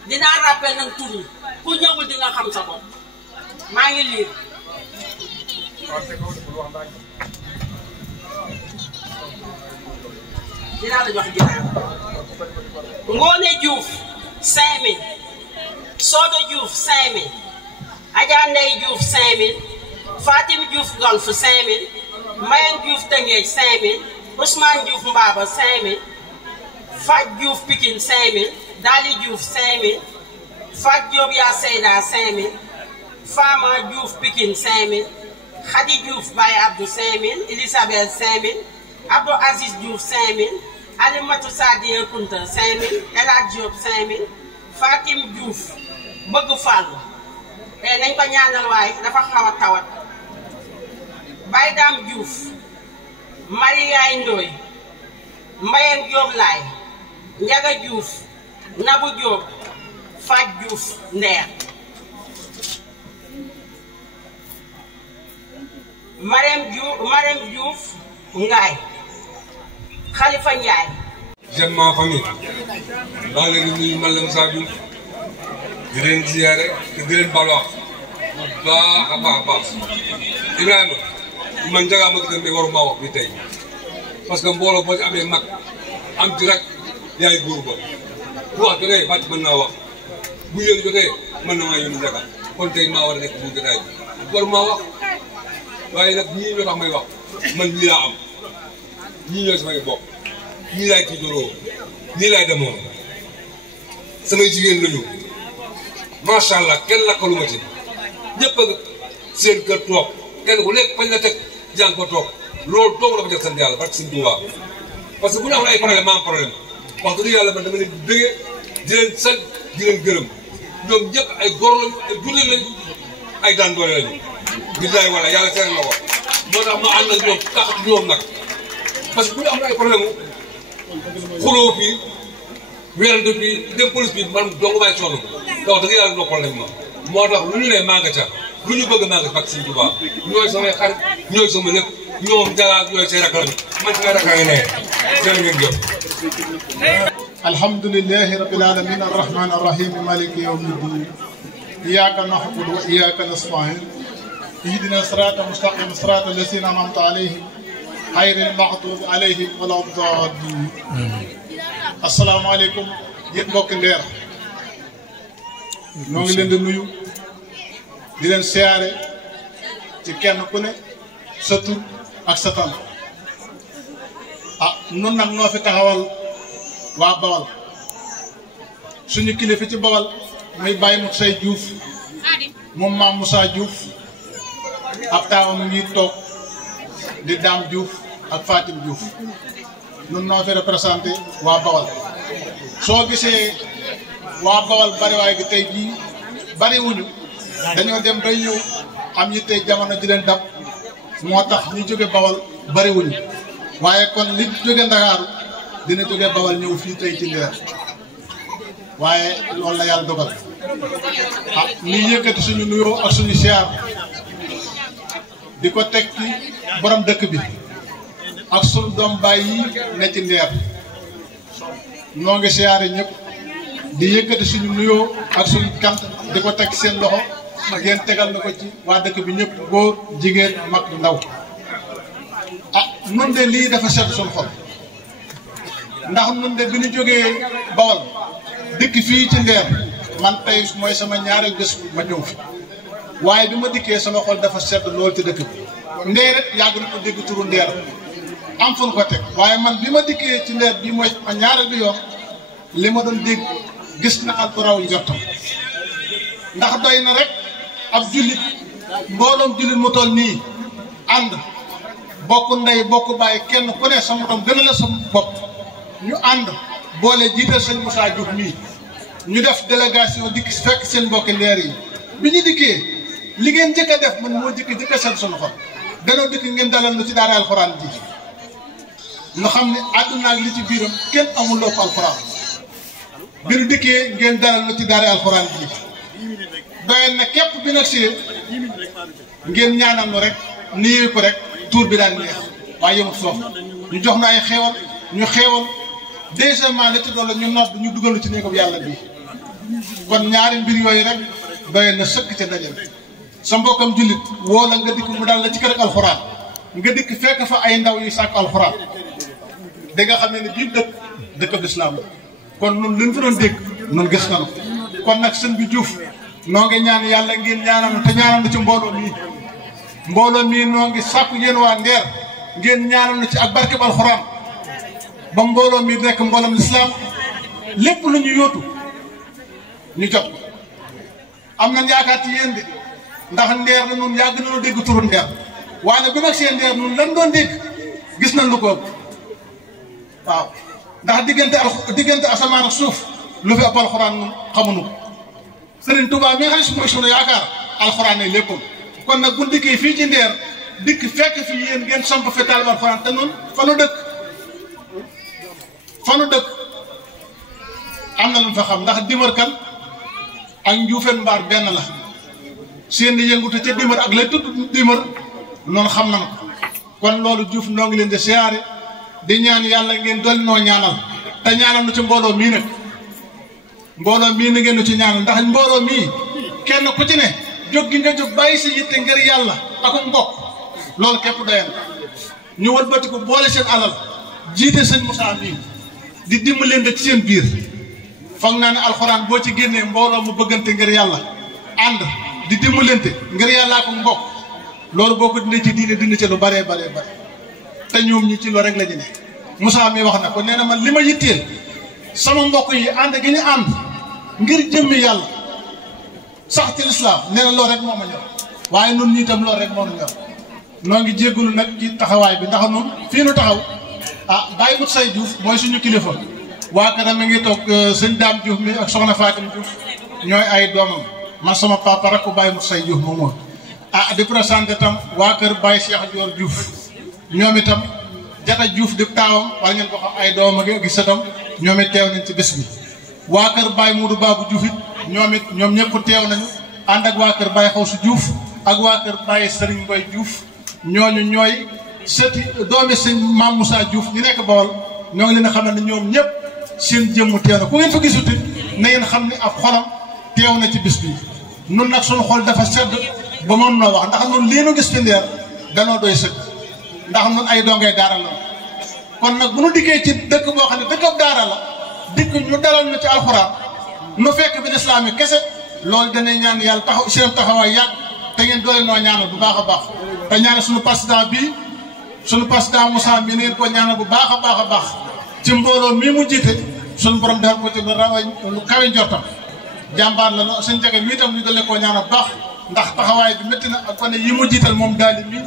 dinaa rappel nag tour yi ku ñëwul di nga xam sa bopp maa ngi liir dinaa la jox ginnaaw Ngoone Diouf 5000 Sodo Diouf 5000 Adja Ndey Diouf 5000 Fatim Diouf Golf 5000 Mbayang Diouf Tëngéej 5000 Ousmane Diouf Mbaba 5000 Fat Diouf Pikine 5000 Dali Diouf 5000 Fat Diop Ya Seyda 5000 Fama Diouf Pikine 5000 Khady Diouf Baye Abdou 5000 Elisabeth 5000 Abdou Aziz Diouf 5000 Alimatou Sadiya Kunta 5000 El Hadj Diop 5000 Fatim Diouf Bëgg Fall te nañ ko ñaanal waaye dafa xaw a tawat Baye Dame Diouf Mariyaay Ndoy Mbayang Diop Laay Ndiaga Diouf Nabou Diop Fat Diouf Ndeer Marème Diouf Ngaay Khalifa Ndiaye. Jamma famille maa ngi leen di nuyu man la Moussa Diouf di leen ziyaare te di leen baal wax baax a baax Ibrahima man Ndiaga ma gën a waruma wax bi tey parce que mbooloo boo ci amee mag am ci rek yaay góor ba bu wax jotee bàcc mën naa wax bu yéen jotee mën na maa yónni Ndiaga kon tey maa war a nekk bu jotaay bi waruma wax waaye nag ñii ñoo tax may wax man ñii laa am. ñii ñooy samay bokk ñii laay tiitaroo ñii laay demoon samay jigéen lañu macha allah kenn lakkalu ma ci ñëpp a seen kër toog kenn ku nekk fañ la teg jàng ko toog loolu toog la ko def sant yàlla barke Sëñ Tuubaa parce que bu ñu am ay problème ma am problème wax dëgg yàlla man dama leen di bëggee di leen sant di leen gërëm ñoom ñëpp ay góor lañu ay jullit lañu ay daan doole lañu. billaay wala yàlla seen la ko moo tax ma ànd ak ñoom tax ñoom nag. parce que bu ñu am ay problème xuloo fii weerante fii dem police bi man dong may sonn donc da nga yàlla noppal nañ ma moo tax lu ñu ne maa nga ca lu ñu bëgg maa nga fàq Sëñ Tuubaa ñooy samay xarit ñooy sama lépp ñoom Ndiaga ñooy say rakk lañu man samay rakk a ngi ne jërë ngeen jëf. alhamdulillahi rabbil alamin arrahman arrahim maliki yawmi ddin iyyaka na'budu wa iyyaka nasta'in ihdina sirata mustaqim sirata allazina an'amta alayhim xayril maxduubi alayhim wala daalliin. asalaamaaleykum yéen mbokki Ndeer ñoo ngi leen di nuyu di leen siyaare ci kenn ku ne sa tur ak sa tal nun nag noo fi taxawal waa Bawal suñu kilifa ci Bawal muy Baye Moussa Diouf moom maam Moussa Diouf ab taawam ngi toog di Dame Diouf ak Fatim Diouf nun noo fi représenté waa Bawal soo gisee waa Bawal bariwaay gi tey jii bariwuñu dañoo dem bay ñëw am yi tey jamono ji leen dab moo tax ñu jóge Bawal bariwuñu waaye kon li jóge Ndakaaru dina jóge Bawal ñëw fii tey ci Ndeer waaye loolu la yàlla dogal ni yëkkati suñu nuyoo ak suñu siyaar di ko teg ci borom dëkk bi ak sunu doom baay yi ne ci Ndeer noo ngi siyaare ñëpp di yëkkati suñu nuyoo ak suñu kant di ko teg seen loxo ngeen tegal na ko ci waa dëkk bi ñëpp góor jigéen mag ndaw ah nun de lii dafa sedd suñu xol ndax nun de bi ñu jógee Bawol dikk fii ci Ndeer man tey mooy sama ñaareel bés ma ñëw fi waaye bi ma dikkee sama xol dafa sedd lool ci dëkk bi Ndeer it yàgg na ko dégg turu Ndeer am fu ñu ko teg waaye man bi ma dikkee ci Ndeer bi mooy ma ñaareel bi yoon li ma doon dégg gis na ak raw njortam ndax doy na rek ab jullit mbooloom jullit mu toll nii ànd bokk ndey bokk bàyyi kenn ku ne sa morom gën a la sa bopp ñu ànd boole jiital sëñ Moussa Diouf mii ñu def délégation dikk fekk seen mbokki Ndeer yi bi ñu dikkee li ngeen jëkk a def man moo jëkk a seen sunu xol danoo dikk ngeen dalal nu ci daara alxuraan ji ñu xam ne àdduna ak li ci biiram kenn amul lépp alxuraan bi nu dikkee ngeen dalal nu ci daara alxuraan ji doyal na képp bi nag si ngeen ñaanal nu rek nii ko rek tuur bi daan neex waaye yëmut foofu ñu jox na ay xewal ñu xewal deuxièmement li ci doon la ñu nodd ñu dugalu ci néegam yàlla bi kon ñaari mbir yooyu rek doyal na sëkk ca dajal sa mbokkam jullit woo la nga dikk mu daal la ci kër ak alxuraan nga dikk fekk fa ay ndaw yu sàkk alxuraan da nga xam ne bii dëkkab lislaam la kon nun liñ fi doon dégg nun gis nañu kon nag sëñ bi Diouf noo ngi ñaan yàlla ngeen ñaanal te ñaanal na ci mbooloo mii noo ngi sàkku yéen waa Ndeer ngeen ñaanal na ci ak barkeb alxuraan ba mbooloo mii nekk mbooloom lislaam lépp lu ñu yóotu ñu jot am nañ yaakaar ci yéen de ndax Ndeer la nun yàgg nañoo dégg turu Ndeer waaye bi nag seen Ndeer nun lan doon dégg gis nañ lu ko waaw ndax diggante asamaan ak suuf lu fi ëpp alxuraan nun xamuñu ko Sëriñ Tuubaa mi nga xam ne mooy sunu yaakaar alxuraan ne léppam kon nag bu dikkee fii ci Ndeer dikk fekk fi yéen ngeen samp fi taal alxuraan te nun fa nu dëkk am na lu fa xam ndax dimar kan ak njuufeen mbaar benn la seen yëngute ca dimar ak lay tudd dimar noonu xam nañu ko kon loolu Diouf noo ngi leen di siyaare di ñaan yàlla ngeen dolli noo ñaanal te ñaanal nu ci mbooloo mii nag mbooloo mii na ngeen nu ci ñaanal ndax mbooloo mii kenn ku ci ne jóg gi nga jóg bàyyi sa yitte ngir yàlla ak mbokk loolu képp doyan ñu wëlbati ko boole seen alal jiite sëñ Moussa mii di dimbalante ci seen biir foog naa ne alxuraan boo ci génnee mbooloo mu bëggante ngir yàlla ànd di dimbalante ngir yàlla ak mbokk loolu boo ko dindee ci diine dindi ci lu baree bare te ñoom ñi ci loolu rek la ñu ne Moussa mi wax na ko nee na man li ma yitteel sama mbokk yi ànd gi ñu ànd ngir jëmmi yàlla sax ci lislaam nee na loolu rek moo ma ñor waaye nun ñii tam loolu rek moo ñu ñor noo ngi jéggulu nag ci taxawaay bi ndax nun fii nu taxaw Baye Moussa Diouf mooy suñu kilifa waa kanam mi ngi toog sëñ Dame Diouf mi ak soxna Fatim Diouf ñooy ay doomam man sama papa rakku Baye Moussa Diouf moom mooy di présenté tam waa kër Baye Cheikh Dior Diouf ñoom itam Jata Diouf di taawam wala ngeen ko xam ay doomam ak gi sëtam ñoom it teew nañ ci bés bi waa kër Baye Moudou Babou Diouf it ñoom ñëpp teew nañu ànd ak waa kër Baye Xawsu Diouf ak waa kër Baye Serigne Mbaye Diouf ñooñu ñooy sëti doomi sëñ Mame Moussa Diouf ñu nekk Bawol ñoo ngi leen a xamal ne ñoom ñëpp seen jëmm teew na ku ngeen fa gisut it na ngeen xam ne ab xolam teew na ci bis bi nun nag suñu xol dafa sedd ba mën noo wax ndax nun lii nu gis fi Ndeer danoo doy sëkk ndax nun ay dongay daara la kon nag bu nu dikkee ci dëkk boo xam ne dëkkab daara la dikk ñu dalal na ci alxuraan nu fekk bi lislaam yi kese loolu danay ñaan yàlla taxaw seen taxawaay yàgg te ngeen doole noo ñaanal bu baax a baax te ñaanal suñu président bii suñu président Moussa mi ngeen ko ñaanal bu baax a baax ci mbooloo mii mu jiite suñu borom defal ko ci lu kawe njortam jàmbaar la no suñ jege mii tam ñu dale koo ñaanal bu baax ndax taxawaay bi métti na ak wane yi mu jiital moom daali mi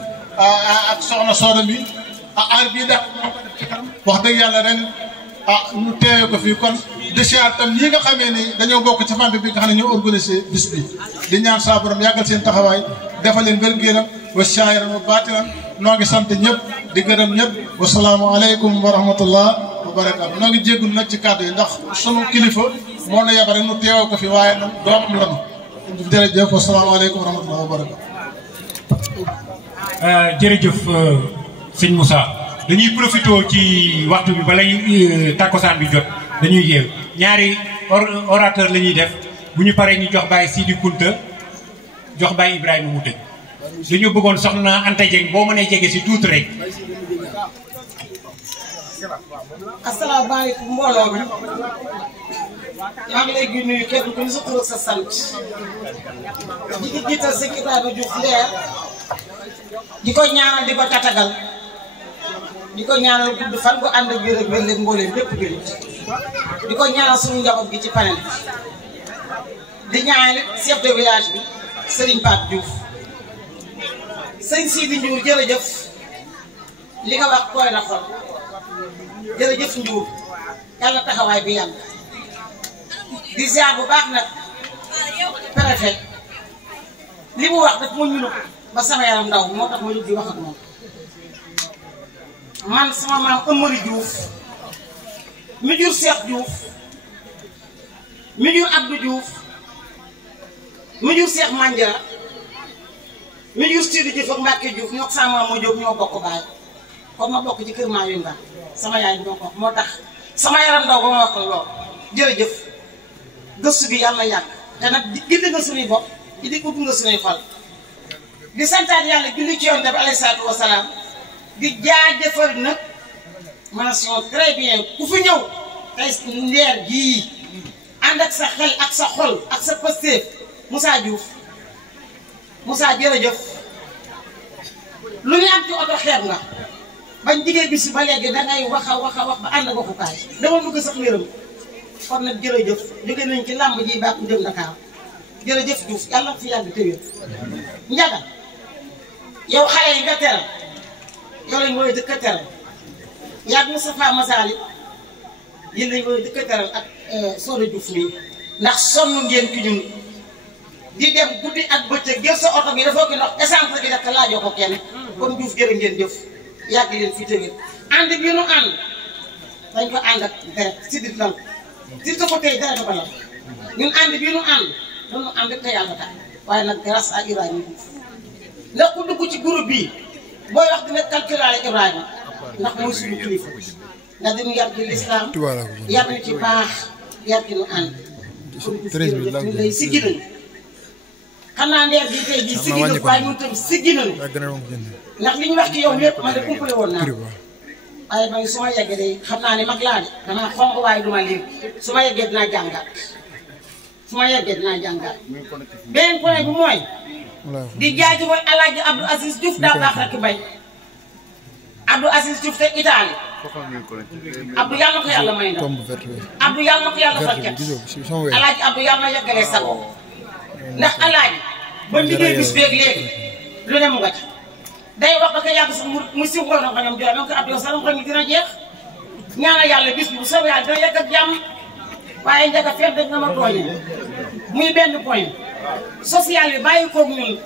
ak soxna Soda mi aar bii daal moo ko def ci kanam wax dëgg yàlla ren ñu teewee ko fii kon di siyaar tam ñi nga xamee ni dañoo bokk ci famille bi nga xam ne ñoo organisé bis bi di ñaan saa borom yàggal seen taxawaay defal leen wér-gu-yaram wa saayiran wa baatinan noo ngi sant ñëpp di gërëm ñëpp wasalaamualeykum wa rahmatullah wa barakaatu noo ngi jéggul nag ci kàddu yi ndax sunu kilifa moo na yabare nu teewoo ko fi waaye nag doomam lanu jërëjëf wasalaamaaleykum wa rahmatullah wa barakaatu jërëjëf sëñ Moussa dañuy profité ci waxtu bi balay takkusaan bi jot dañuy yeew ñaari orateur la ñuy def bu ñu paree ñu jox Baye Sidi Kunta jox Baye Ibrahima mu tëj dañu bëggoon soxna Anta Dieng boo mënee jege si tuuti rek. asalaamaaleykum mbooloo mi maa ngi lay nuyu kenn ku ne sa tur ak sa sant di ci jiital sëñ Ibrahima Diouf Leer di ko ñaanal di ko tatagal di ko ñaanal gudd fan bu ànd ak wér ak wér leen mbooleem lépp gën di ko ñaanal suñu njaboot gi ci panel bi di ñaanal chef de village bi Serigne Pape Diouf sëñ Sidi Ndiour jërëjëf li nga wax koy na xol jërëjëf Ndiour yàlla taxawaay bi yàlla di ziar bu baax nag préfet li mu wax daf ma ñunu ba sama yaram ndaw moo tax ma jóg di wax ak moom man sama maam Amari Diouf mi jur Cheikh Diouf mi jur Abdou Diouf mi jur Cheikh Mandiara mi jur Sidi Diouf ak Mbacke Diouf ñoo sama maam ma jóg ñoo bokk baay kon ma bokk ci kër maa yu sama yaay ñoo ko moo tax sama yaram ndaw ba ma wax lool jërëjëf gëstu bi yàlla yàgg te nag gindi nga suñuy bopp di ubbi nga suñuy xol di santaat yàlla julli ci yoon bi alayhi salaatu wa salaam di jaajëfal nag mention très bien ku fi ñëw tey Leer gii ànd ak sa xel ak sa xol ak sa pësteef Moussa Diouf Moussa jërëjëf lu ñu am ci oto xeeb nga bañ jigéen bi si ba léegi dangay wax a wax ba ànd ak waxukaay dama bëgg sax wéram kon nag jërëjëf jóge nañ ci làmb ji bàkku jëm Dakar jërëjëf Diouf yàlla fi yàgg te wér Njaga yow xale yi nga teral yow lañ mooy dëkk a teral yàgg Moustapha Masali yéen lañ mooy dëkk a teral ak Soda Diouf nii ndax sonn ngeen ki ñun di dem guddi ak bëccëg jël sa oto bi dafa ko ndox essence bi def te laajoo ko kenn kon Diouf jërë ngeen jëf yàgg leen fi tëwér ànd bi nu ànd dañ ko ànd ak deret si dit lan si ko tey deret ko la ñun ànd bi nu ànd dañu ànd te yàlla tax waaye nag grâce à Ibrahima Diouf ndax ku dugg ci groupe bii booy wax dina calculaale Ibrahima ndax mooy suñu kilifa ndax dañu yar ci lislaam yar ñu ci baax yar ci nu ànd ñu lay siggi nañu xam naa Ndeer bi tey jii siggi nañu waaye ñun tam siggi nañu ndax li ñu wax ci yow lépp man de kumpale woon naa waaye man su ma yeggee day xam naa ne mag laa de damaa xonq waaye du ma léegi su ma yeggee dinaa jàngat beneen point bi mooy di jaajëfal Alaaji Abdou Aziz Diouf daa baax rek bay Abdou Aziz Diouf te Italie Abdou yàlla na ko yàlla may ndam Abdou yàlla na ko yàlla farket Alaaji Abdou yàlla na yeggalee sago ndax Alaaji ba liggéey bis beeg léegi lu ne mu nga ca day wax ba ko yàgg sax mu si xool na ko ñoom jooy donc Abdou sax nga ñu dina jeex ñaanal yàlla bis bi bu soobee yàlla dina yegg ak jàmm waaye Njaga fenn dëgg nga ma tooñee muy benn point social bi bàyyi koog ñun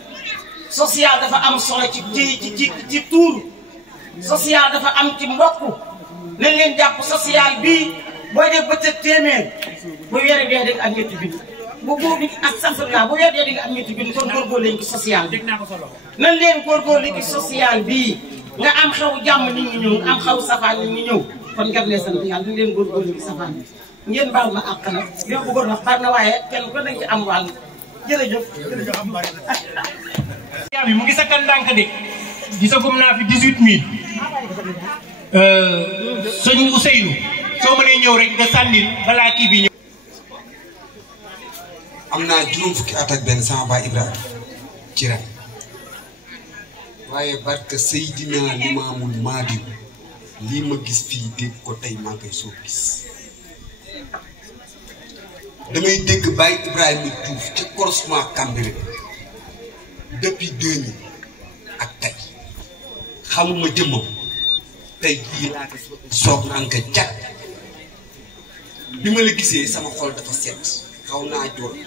social dafa am solo ci tuur social dafa am ci mbokk nañ leen jàpp social bii booy def bëccëg téeméer bu weeree dee di nga am ñetti junni bu boobu ak sanfurla bu weeree dee di nga am ñetti junni kon góorgóorlu leen ci social bi nañ leen góorgóorlu ci social bii nga am xew jàmm nit ñi ñëw am xew safaan nit ñi ñëw kon ngeen leen sant yàlla nañ leen góorgóorlu ci safaan bi ngeen baal ma àq nag yow bëggoon wax bari na waaye kenn ku nekk ci am wàll jërëjëf. yaa bi mu ngi sakkan ndànk de gisagum naa fi 18000 sëñ Ousseynou soo mënee ñëw rek nga sànnil balaa kii bi ñëw. am naa juróom fukki at ak benn sama baay Ibrahima ci ren waaye barke Seydina Limaamul Mahdi lii ma gis fii dégg ko tey maa ngi koy soo gis. damay dégg Baye Ibrahima Diouf ci croisement Cambérène depuis 2000 ak tey xamuma jëmmam tey jii laa ko soog naan ko jag bi ma la gisee sama xol dafa set xaw naa jooy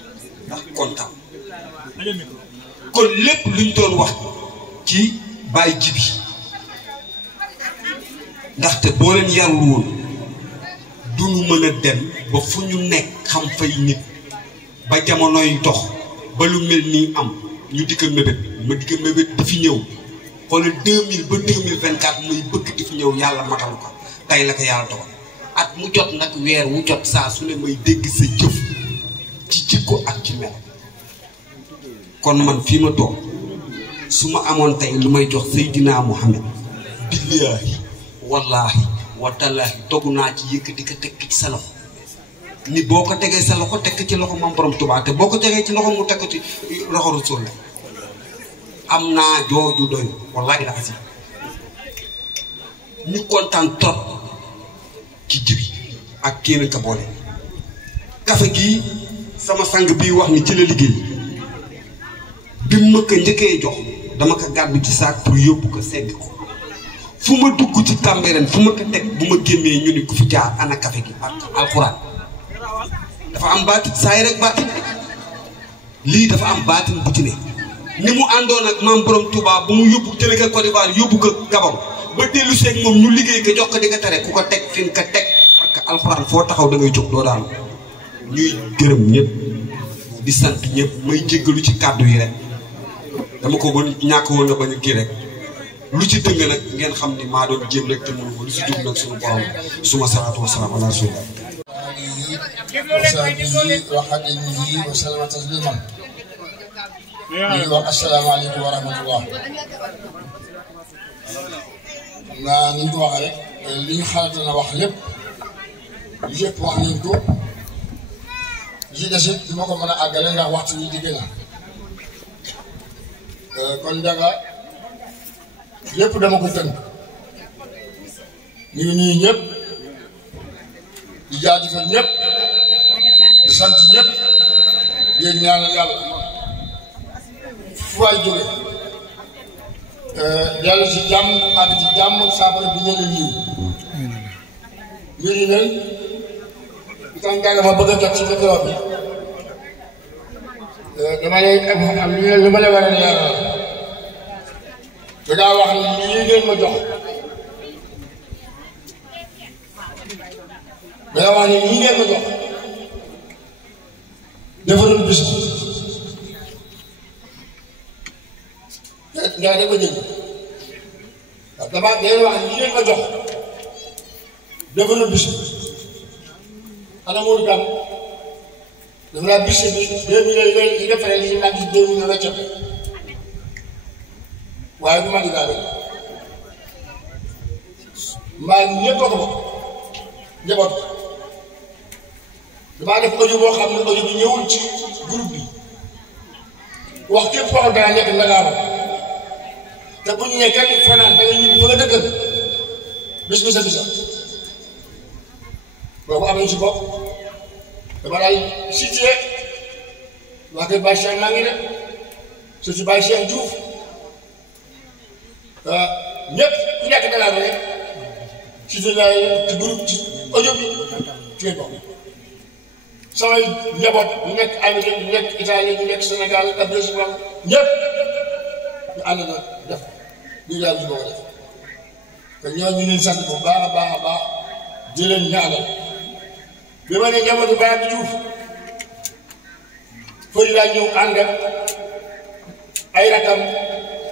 ndax kontaan kon lépp luñ doon wax ci Baye Djibi ndaxte boo leen yarul woon duñu mën a dem ba fu ñu nekk xam fay nit ba jamonoy dox ba lu mel nii am ñu di ko mébét ma di ko mébét di fi ñëw xoolal 2000 ba 2024 muy bëgg di fi ñëw yàlla matal ko tey la ko yàlla dogal at mu jot nag weer wu jot saa su ne may dégg sa jëf ci jikko ak ci mel kon man fii ma toog su ma amoon tey lu may jox Seydina Muhammad billaahi wallaahi watallaahi dogu naa ci yëkkati ko teg ci sa loxo ni boo ko tegee sa loxo teg ci loxo moom borom Tuubaa te boo ko tegee ci loxo mu teg ko ci loxo Rasuul la am naa jooju doy wallaahi dafa si ñu kontaan trop ci jibi ak kenn ka boole kafe gii sama sang bii wax ni ci la liggéey bi ma ko njëkkee jox dama ko gàddu ci saak pour yóbbu ko segg ko fu ma dugg ci Cambérène fu ma ko teg bu ma génnee ñu ni ku fi jaar ana kafe gi ak alxuraan dafa am baatin saa yi rek baatin lii dafa am baatin bu ci ne ni mu àndoon ak maam borom Touba bu mu yóbbu jële ko Côte d'Ivoire yóbbu ko Gabon ba dellu seeg moom ñu liggéey ko jox ko di ko tere ku ko teg fi nga ko teg parce que alxuraan foo taxaw da ngay jóg doo daanu ñuy gërëm ñëpp di sant ñëpp may jéggalu ci kàddu yi rek dama ko bon ñàkk woon na bañ a kii rek lu ci dëng nag ngeen xam ni maa doon jéem rek te mënu ko lu si jub nag suñu borom suma salaatu wasalaam ala rasulillah wa salama tasliman ñu wax asalaamaaleykum wa rahmatullah xam naa ni ñu ko waxee rek li ñu xalaat na wax lépp lu yëpp wax nañ ko li ci des it du ma ko mën a àggale ndax waxtu wi digg na kon Ndiaga lépp dama ko tënk ñu ngi nuyu ñëpp di jaajëfal ñëpp di sant ñëpp di ñaanal yàlla fu waay jóge dellu si jàmm àgg ci jàmm saafara bi ñu leen yiw mbir yi nag itam Ndiaga ma bëgg a jot ci micro bi dama lay am lu ma la war a leeral dangaa wax ni lii ngeen ma jox dangaa wax ni lii ngeen ma jox defaroon bis bi ndaa da ko dégg waaw damaa day wax ni lii ngeen ma jox defaroon bis bi ana Modou Kane dafa laa bis bi 2 millions yi defaree li ñu naan ci 2 millions la ca waaye bu ma di daal rek mbaa ñëpp a ko bokk njaboot damaa def audio boo xam ne audio bi ñëwul ci groupe bi wax képp koo xam daa nekk Ndakaaru te bu ñu nee kenn fanaan da nga ñibbi fa nga dëkkal bis bi sa bisa boobu am nañ si bopp dama daal cité waa kër Baye Cheikh maa ngi ne surtout Baye Cheikh Diouf ñëpp ku nekk Dakar rek cité naa ci groupe ci audio bi ci ngeen bokk samay njaboot ñu nekk Amérique ñu nekk Italie ñu nekk Sénégal ak Brésil ñëpp ñu ànd na def ñu daal di ko def te ñooñu ñu leen sant bu baax a baax a baax di leen ñaanal bi ma ne njabootu Baye Abdou Diouf fëri laa ñëw ànd ay rakam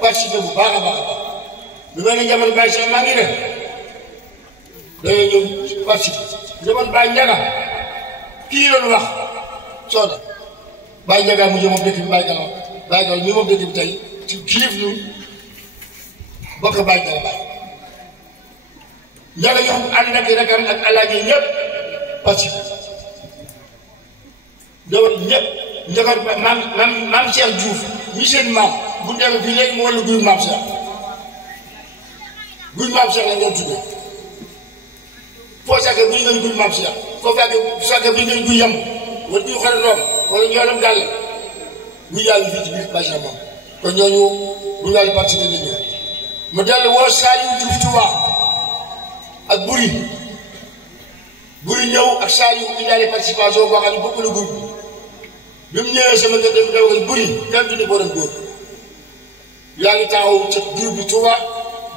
participé bu baax a baax a baax bi ma ne njabootu Baye Cheikh maa ngi ne dañoo ñëw participé njabootu Baye Ndiaga kii doon wax coono Baye Ndiaga mu jëm moom dëkk bi Baye Gallo Baye Gallo mii moom dëkk bi tey ci kilif ñu bokk Baye Ndiaga Baye Ndiaga ñoo xam ànd ak rakam ak alaaji ñëpp participé njabootu ñëpp njabootu maam Cheikh Diouf ñi seen maam bu ñu demee fii léegi mu wàllu guy maam Cheikh guy maam Cheikh la ngeen tuddee foo sàkkee bu ñu ngeen guy maam Cheikh foo sàkkee bu ñu ngeen guy yam wala guy xarandoom wala ñoolam gàll guy yaa ngi fii ci biir Baye Cheikh moom kon ñooñu bu ñu daal di participé la ñëw mu dellu woo Saliou Diouf Touba ak Buri ñëw ak Saliou indaale participation boo xam ne bokk na groupe bi mu ñëwee sama kër def dafa koy Buri kenn du ne boo doon góor yaa ngi taxaw ca groupe bi Touba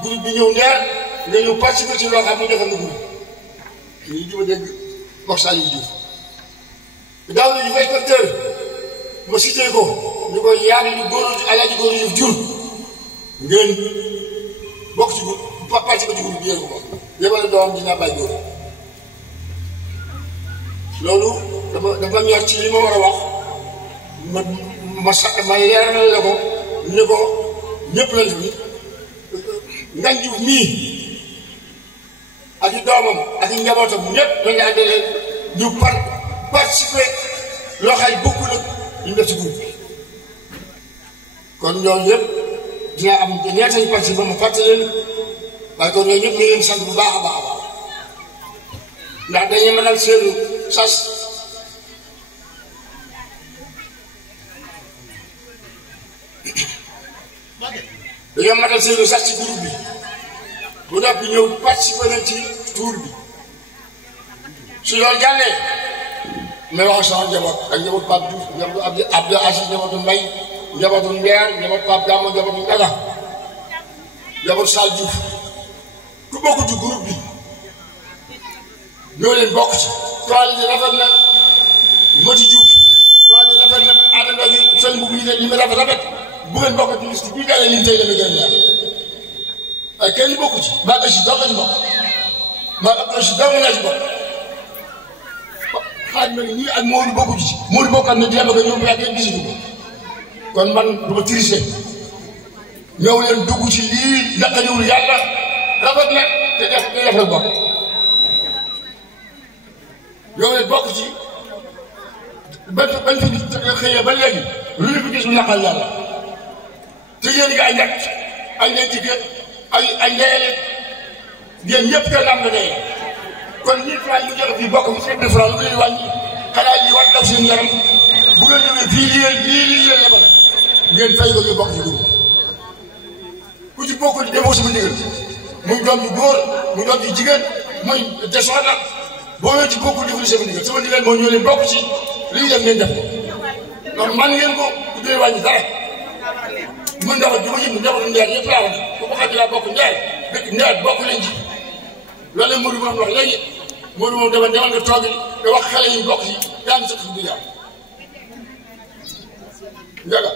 groupe bi ñëw neer nga ñëw participer ci loo xam ne defal na groupe ñu juma dégg wax Saliou Diouf daaw ñu fay facteur ma cité ko ñu koy yaani ñu góor Alaaji Góor Diouf jur ngeen bokk ci groupe participer ci groupe bi yéen ko moom yébale doomam dinaa bàyyi góor loolu dafa ñor ci li ma war a wax ma leeral la ko ne ko ñëpp lañ fi Ngagne Diouf mii ak i doomam ak i njabootam ñëpp dañu àndale ñu participer loo xam ne bokkul ak ñu def ci groupe bi kon ñooñu yëpp dina am ñeenta ñu participer ma fàttali leen waaye kon ñooñu ñëpp ñu leen sant bu baax a baax a baax ndax dañuy mënal seenu sas dañoo matal seenu sas ci groupe bi bu noppi ñëw participer nañ ci tour bi su loolu jàllee may wax sama njaboot ak njaboot Pape Diouf njaboot Abdou Aziz njabootu Mbaye njabootu Ndeer njaboot Pape Damo njabootu Ndaga njabootu Sall Diouf ku bokk ci groupe bi ñoo leen bokk ci toile yi rafet na Mati Diouf toile yi rafet na Adama gi seen mbubb yi li mu rafet bu ngeen bokk ci liste bii dalee liñ tey dama gën ñaar ay kenn bokku ci maa ngi si doog a ci bokk maa ngi si doog a ci bokk xaaj ma ni ñii ak Modou bokku ci Modou bokkal na jéem a ñëw ba kenn gisuñu ko kon man du ma tricher ñëw leen dugg ci lii naqariwul yàlla rafet na te def la bokk ñëw leen bokk ci bañ fi xëyee ba léegi lu ñu fi gis lu naqal yàlla te yéen ngi ay ñett ay ñeent ci kër ay ndeyale yéen ñëpp kenn am na ndey kon 1000 francs ñu joxe fii bokk fi 1000 francs lu leen wàññi xanaa lii war daw seen yaram bu ngeen ñëwee fii lii leen lebal ngeen fay ko ñu bokk ci dugub ku ci bokk di demoo sama ndigal muy doom ju góor muy doom ju jigéen muy de soxna boo leen ci bokk deful sama ndigal moo ñëw leen bokk ci li ñu def ngeen def ko donc man ngeen ko du dee wàññi dara mën nga wax du ma yëngu njabootu Ndeer yëpp laa wax bu ko xaj laa bokk Ndeer dëkk Ndeer bokk leen ci loolu la Modou moom wax léegi Modou moom demal nga toog te wax xale yi bokk ci yaa ngi sëkk bu yàlla njaga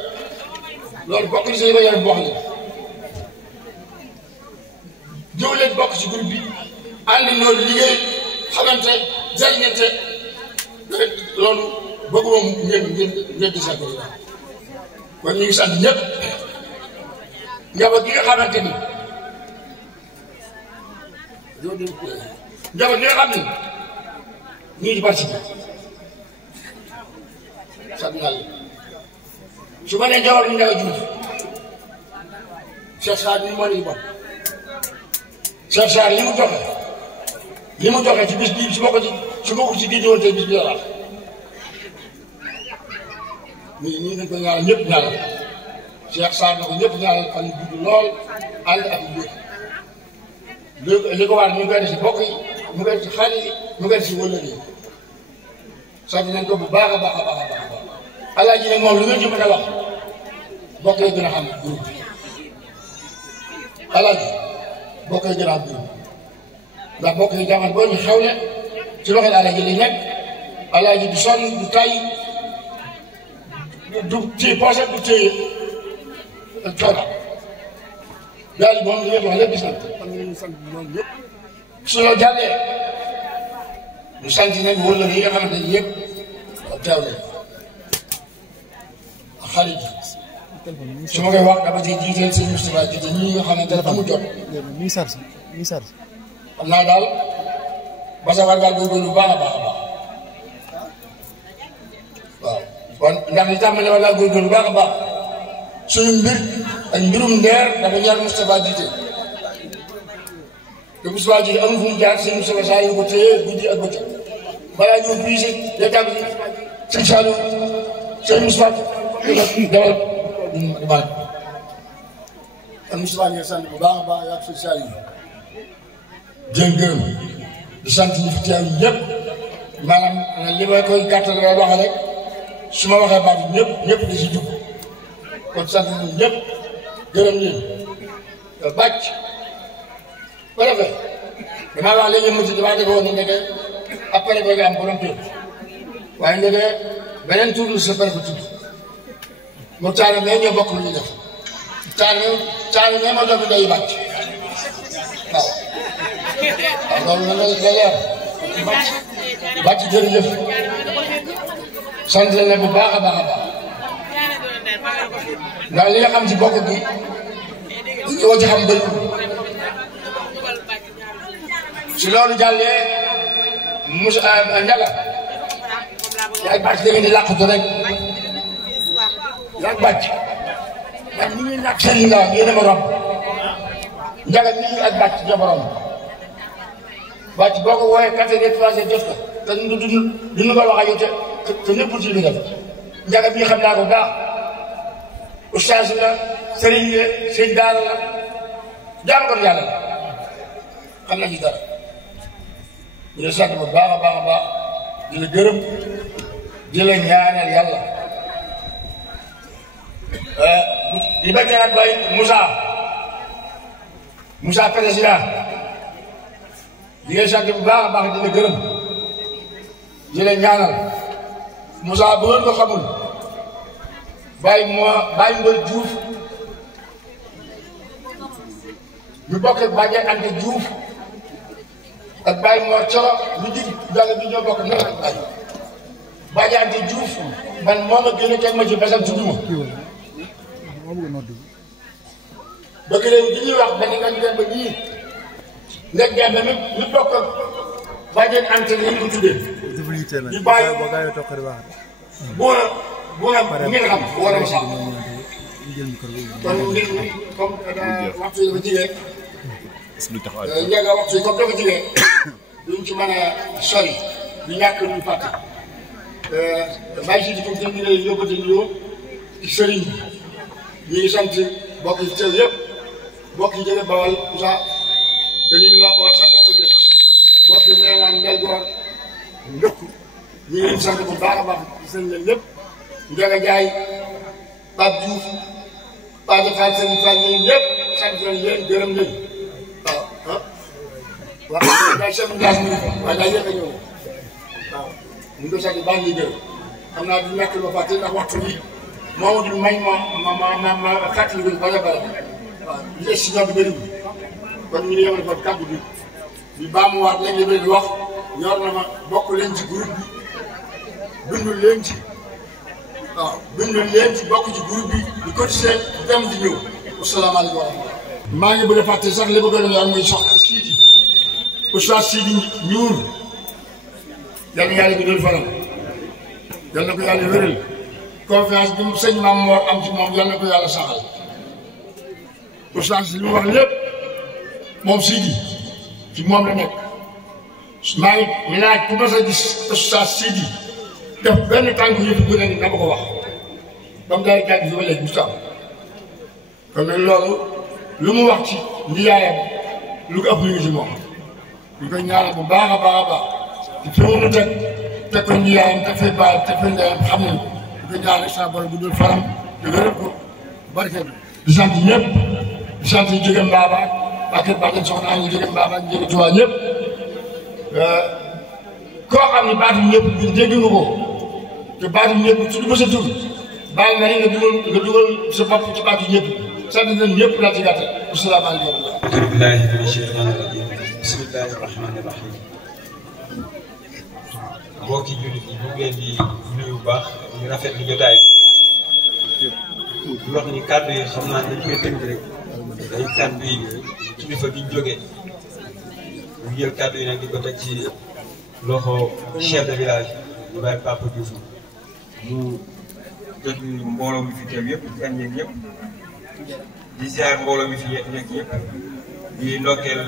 loolu bokk na si ba yaram boo xam ne ñëw leen bokk ci groupe bi ànd loolu liggéey xamante jariñante loolu bëgg moom ngeen di sant kon ñu ngi sant ñëpp njaboot gi nga xamante ni njaboot gi nga xam ni ñii di participer sant yàlla su ma nee njaboot ñu Ndiaga Diouf Cheikh Sarr ni moo ni bopp Cheikh Sarr li mu joxe ci bis bii su ma ko ci géej woon tey bis bi la wax nii dañ ko ñaanal ñëpp ñaanal Cheikh Sarr na ko ñëpp ñaanal fan yu gudd lool ànd ak li ko war ñu koy def si bokk yi ñu koy def si xarit yi ñu koy def si wëllëg yi sant nañ ko bu baax a baax a baax a baax alaaji nag moom lu ngeen ci mën a wax bokk yi gën a xam groupe alaaji bokk yi gën a xam groupe ndax bokk yi jamono boo ñu xewle ci loxo alaaji li nekk alaaji du sonn du tay du téye poche du téye coono daal moom li ngeen wax lépp gis nañ ko ñu sant ñoom ñëpp su la jàllee ñu sant nañ wala yi nga xamante ni yëpp teew nañ xarit yi su ma koy wax dama ciy jiiteel sëñ Moustapha jiite ñi nga xamante ne amul jot. xam naa daal Basa war ngaa góorgóorlu bu baax a baax a baax waaw kon ndax li tax ma ne war ngaa góorgóorlu bu baax a baax suñu mbir ak mbirum Ndeer dafa ñaar Moustapha jiite te Moustapha jiite amul fu mu jaar sëñ Moustapha saa yu ko téye guddi ak bëccëg balaa ñëw fii si day tàgg sëñ Saliou sëñ Moustapha dawal man kon Moustapha ngeen sant bu baax a baax yaa sëñ Saliou jërë gërëm di sant ñi fi teew ñëpp maanaam li ma koy gàttal la wax rek su ma waxee baat ñëpp di si jub kon sant nañu ñëpp gërëm leen te bàcc ba defee damaa wax léegi mu ci damaa defoon ne ndeke après ba nga am borom tur waaye ndeke beneen tur la sa pare ko tudd mu taal mais ñoo bokk lu ñu def taal mais ma doon day bàcc waaw. waaw loolu la leer bàcc jërëjëf sant leen bu baax a baax a baax ndax li nga xam ci bokk gi yoo ci xam bëri si loolu jàllee Moussa Ndiaga yaa ngi bàcc da ngeen di làqatu rek yaa ngi bàcc man ñu ngi ñàkk sëriñ la yéen a ma romb Ndiaga nii ak bàcc ñoo ma romb bàcc boo ko wooyee 4h03 jot ko te duñu ko wax ak yow te ñëpp ci li def Ndiaga bii xam naa ko bu baax ustaas la sëriñ la sëñ daara la jaar ko yàlla la xam nañu dara ñu ne sant bu baax a baax a baax di la gërëm di la ñaanal yàlla li ba ñaanal bay Moussa président di nga sant bu baax a baax di la gërëm di la ñaanal Moussa bu ngeen ko xamul Baye Mbër Diouf ñu bokk ak Badiane Anta Diouf ak Baye Mor Coro lu ji jàll bi ñoo bokk nekk ak Baye Badiane Anta Diouf man moo ma gën a teg ma ci basam tudd ma bëgg réew di ñuy wax dañu ngañ dem ba ñii nekk dem ba ñu bokk ak Badiane Anta ni ñu ko tuddee ñu bàyyi bu ngeen xam war a sax kon nit ñi comme waxtu yi dafa jigee Ndiaga waxtu yi comme dafa jigee duñ ci mën a sori du ñàkk ñu fàtte bàyyi si di ko jëm ñu lay yóbbate nuyoo ci sëriñ bi ñu ngi sant mbokk yi teew yëpp mbokk yi jóge Bawal Moussa te ñu ngi wax Bawal sant ko leen mbokk yi Meewaan Mbelgoor ndëkk ñu ngi leen sant bu baax a baax gis nañ leen lépp Ndiaga Ndiaye Pape Diouf Pape Fall Serigne Fall ñoom ñëpp sant nañ leen gërëm leen waaw daal chef de village mi waaye daal yëpp a ñëw waaw ñu ngi ko sant baax ñuy gërëm xam naa du nekk ba fàtte ndax waxtu bi moomu du may ma fàttali ko bare bare waaw li des si ñoom bi bëriwul kon ñu ngi yemal foofu kàddu bi ñu baamuwaat léegi li di wax ñor na ma bokk leen ci groupe bi bindul leen ci waaw bindul leen ci bokk ci groupe bi di cotiser dem di ñëw asalaamaaleykum wa rahmatulah. maa ngi bëgg a fàtte sax li bëgg a doon muy soxna Sidi Oustaz Sidi Ñuur yal na yàlla bi doon faral yal na ko yàlla wéral confiance bi mu sëñ Maam Mor am ci moom yal na ko yàlla saxal Oustaz li mu wax lépp moom Sidi ci moom la nekk maa ngi laaj ku mas a gis Oustaz Sidi def benn tànk yëpp bu ne dama ko wax ba mu daal jàng fi ba léegi Moustapha kon nag loolu lu mu wax ci ndiyaayam lu ko ëpp lu ngi ci moom ñu koy ñaanal bu baax a baax a baax ci fi mu teg ko ndiyaayam teg fay baay teg fay ndeyam xam nañ ñu koy ñaanal sa borom bu dul faram te wéral ko barke di sant ñëpp di sant ñu jóge Mbaba ak Badiane soxna ñu jóge Mbaba ñu jóge Touba ñëpp koo xam ne baatu ñëpp bi dégg nga ko te baatu ñëpp su du sa tur baal na nga dugal sa bopp ci baatu ñëpp sant nañ ñëpp laa ci gàttal asalaamaaleykum. auzu billaahi mina sheytaani rajiim bismillaahi rahmaani rahiim. mbokki jullit yi ñu ngi leen di nuyu bu baax ñu rafetlu jotaay bi di wax ni kàddu yi xam naa dañ koy tënk rek day kàddu yi kilifa gi ñu jógee ñu jël kàddu yi nag di ko teg ci loxo chef de village ñu bàyyi Papa Diouf mu jot mbooloo mi fi teew yëpp gan ñeeg ñëpp di ziar mbooloo mi fi nekk yëpp di ndokkeel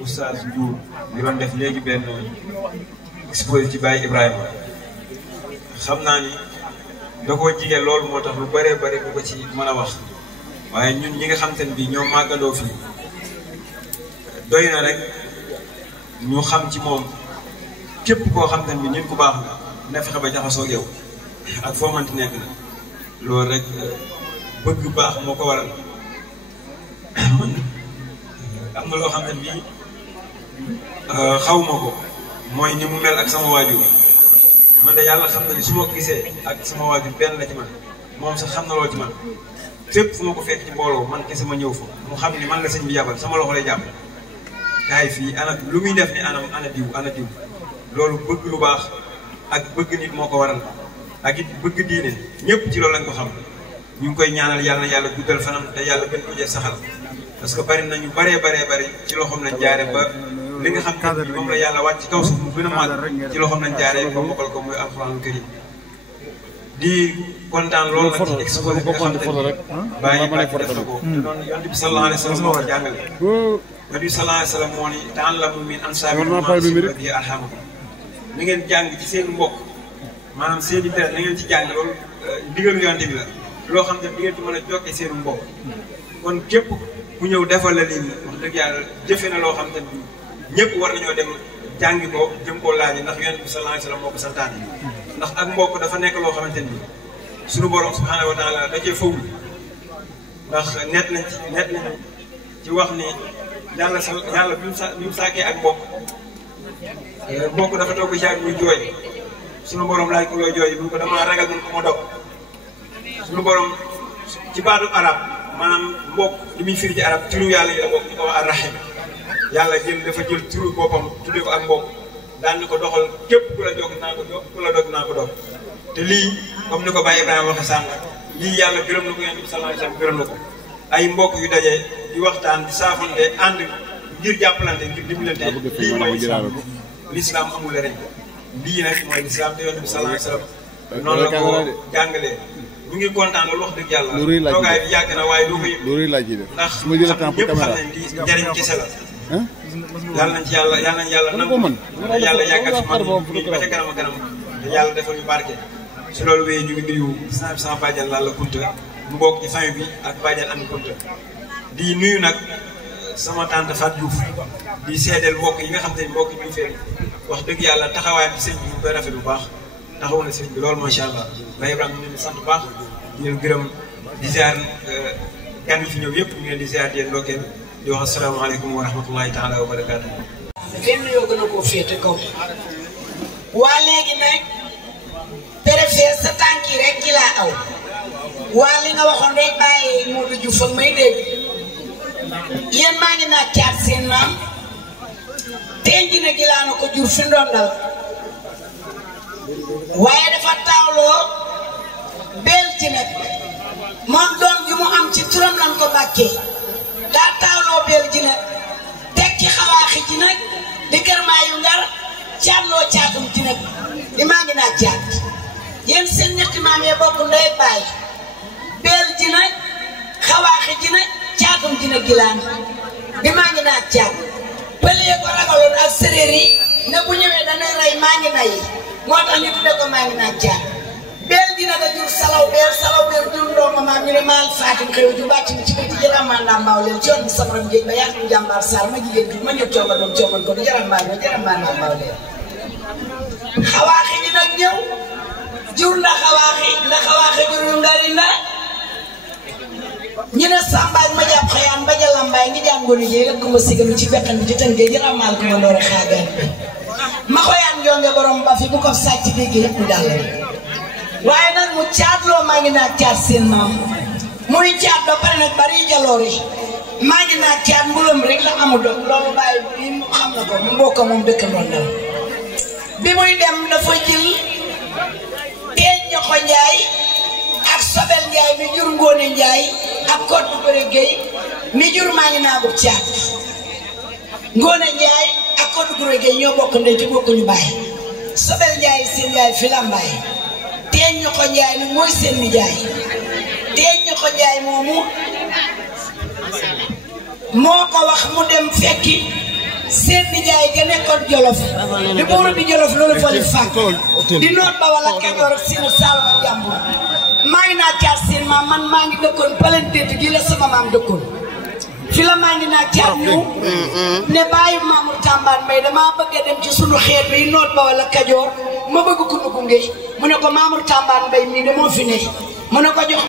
Oustaz Diouf di doon def léegi benn exposé ci Baye Ibrahima xam naa ni da koo jigéen loolu moo tax lu bëree bëri bu ko ci mën a wax waaye ñun ñi nga xam te ne bii ñoo màggandoo fii doy na rek ñu xam ci moom képp koo xam te ne bii nit ku baax la dina fexe ba jaxasoo yow ak foo mënti nekk na loolu rek bëgg baax moo ko waral am na loo xam ne bii xaw ma ko mooy ni mu mel ak sama waajur man de yàlla xam na ni su ma ko gisee ak sama waajur benn la ci man moom sax xam na loolu ci man fépp fu ma ko fekk ci mbooloo man kese ma ñëw fa mu xam ni man la sëñ bi yabal sama loxo lay jàpp kaay fii ana lu muy def ni ana diw loolu bëgg lu baax ak bëgg nit moo ko waral ak it bëgg diine ñëpp ci loolu lañ ko xam ñu ngi koy ñaanal yàlla na yàlla guddal fanam te yàlla gën ko jee saxal parce que bari nañu baree ci loxoom lañ jaare ba li nga xam ne moom la yàlla wàcc ci kaw suuf mu gën a màgg ci loxoom lañ jaare ba mokkal ko muy alxuraanul karim di kontaan loolu nag ci exposé bi nga xam ne bàyyi bàyyi def na ko te noonu yonent bi sallallahu alayhi wa sallam moo ko jàngale yonent bi sallallahu alayhi wa sallam moo ni ta'allamu min ansaabikum bi arhamakum na ngeen jàng ci seen mbokk maanaam seen i deret na ngeen ci jàng loolu ndigalu yonent bi la loo xam ne di ngeen ci mën a jokkee seen mbokk kon képp ku ñëw defal la lii wax dëgg yàlla jëfe na loo xam ne ñëpp war nañoo dem jàngi ko jëm koo laaj ndax yonent bi sallallahu alayhi wa sallam moo ko santaane ndax ak mbokk dafa nekk loo xamante ni suñu borom subhanahu wa taala da cee fawul ndax net nañ ci wax ni yàlla bi mu sàkkee ak mbokk dafa toog ci ak muy jooy suñu borom laaj ko looy jooy bu ko dama ragal mun ko ma dog suñu borom ci baatu arab maanaam mbokk li muy firi ci arab turu yàlla yi la bokk ñu ko wax ar-rahim yàlla dafa jël turu boppam tuddee ko ak mbokk daan ni ko doxal képp ku la jog naa ko jog ku la dog naa ko dog te lii comme ni ko Baye Ibrahima waxe sànq lii yàlla gërëm na ko yonent bi sallallahu alayhi wasallam gërëm na ko ay mbokk yu daje di waxtaan di saafante ànd ngir jàppalante ngir dimbalante lii mooy l'islam amul leneen lii nag mooy l'islam te yonent bi sallallahu alayhi wasallam noonu la ko jàngalee ñu ngi kontaan loolu wax dëgg yàlla toogaay bi yàgg na waaye doo ko yëg ndax ñëpp xam nañ lii njariñ kese la yàlla nañ ci yàlla nangu yàlla yàggal fi mag ñi ba ca kanam a kanam te yàlla defal ñu barke si loolu wéyee ñu ngi nuyu sama bàjjan Lalla Kunta mu bokk ci famille bi ak bàjjan Ami Kunta di nuyu nag sama tante Fatou Diouf di seedeel mbokk yi nga xam te ni mbokk ñu fee wax dëgg yàlla taxawaay bi sëñ bi ñu koy rafet bu baax taxaw na sëñ bi loolu macha allah Baye Ibrahima ñu leen di sant bu baax di leen gërëm di ziar gan yi fi ñëw yëpp ñu ngi leen di ziar di leen ndokkeel di wax asalaamaaleykum wa rahmatullahi taala wa barakaatu. benn yoo gën a koo féete kaw waa léegi nag préfet sa tànk yi rek ki laa aw waa li nga waxoon rek bàyyi Modou Diouf ak may dégg yéen maa ngi naag caat seen maam teen ji na gilaana ko jur fi ndondal waaye dafa taawloo beel ji nag moom doom gi mu am ci turam lan ko bàkkee daa taawloo beel ji nag teg ci xawaaxi ji nag di kër maa yu ngar caatloo caatum ji nag di maa ngi naag caat yéen seen ñetti maam yee bokk ndey baay beel ji nag xawaaxi ji nag caatum ji nag gilaan bi maa ngi naag caat pëlee ko ragaloon ak séréer yi ne bu ñëwee danay rey maa ngi nay moo tax ñu tudde ko maa ngi naag caat beel dina nga jur salaw beel jur ndongo maam ñu ne maal Fatim xew ju bàcc mi ci bëti jaramaan ndaa mbaaw leen ci yoon bi samaram géej ba yaatum jàmbaar Sarr ma jigéen jur ma ñëw cooba doon cooban ko di jaramaan ndaa mbaaw leen xawaaxi ñi nag ñëw jur la xawaaxi jur yu ndari nda ñu ne sambaay ma jàpp xayaan ba jalambaay ngi jàngoonu jéeg ak ma sigalu ci bekkan bi ci tënkee jëramaal ko ma ndoore xaagaan bi ma xoyaan jonge borom ba fi bu ko sàcc dégg yëpp mu dàll waaye nag mu caatloo maa ngi naag caat seen maam muy caat ba pare nag bari jaloore maa ngi naag caat mbulam rek la amu doon loolu bàyyi bi mu xam na ko mu mbokk moom dëkk ndondal bi muy dem dafa jël teeñ ñoxo njaay ak sobel njaay mi jur ngóone njaay ak kodd bëre géy mi jur maa ngi naagu caat ngóone njaay ak kodd bëre géy ñoo bokk ndey te bokkuñu baay sobel njaay seen njaay fi lambaay teeñ ñoxo njaay nag mooy seen nijaay teeñ ñoxo njaay moomu moo ko wax mu dem fekki seen nijaay ga nekkoon Jolof di buuru bi Jolof loolu fa li fàkk di noot ba wala Kajoor ak Sine Saalum ak Jàmbur maa ngi naa caat seen maam man maa ngi dëkkoon Palentéet gi la sama maam dëkkoon fi la maa ngi naa caat ñëw ne bàyyi Mamour Tambane Mbaye damaa bëgg a dem ci sunu xeet yi noot ba wala Kajoor ma bëgg ku nu gunge mu ne ko Mamour Tambane Mbaye mii de moo fi ne mu ne ko jox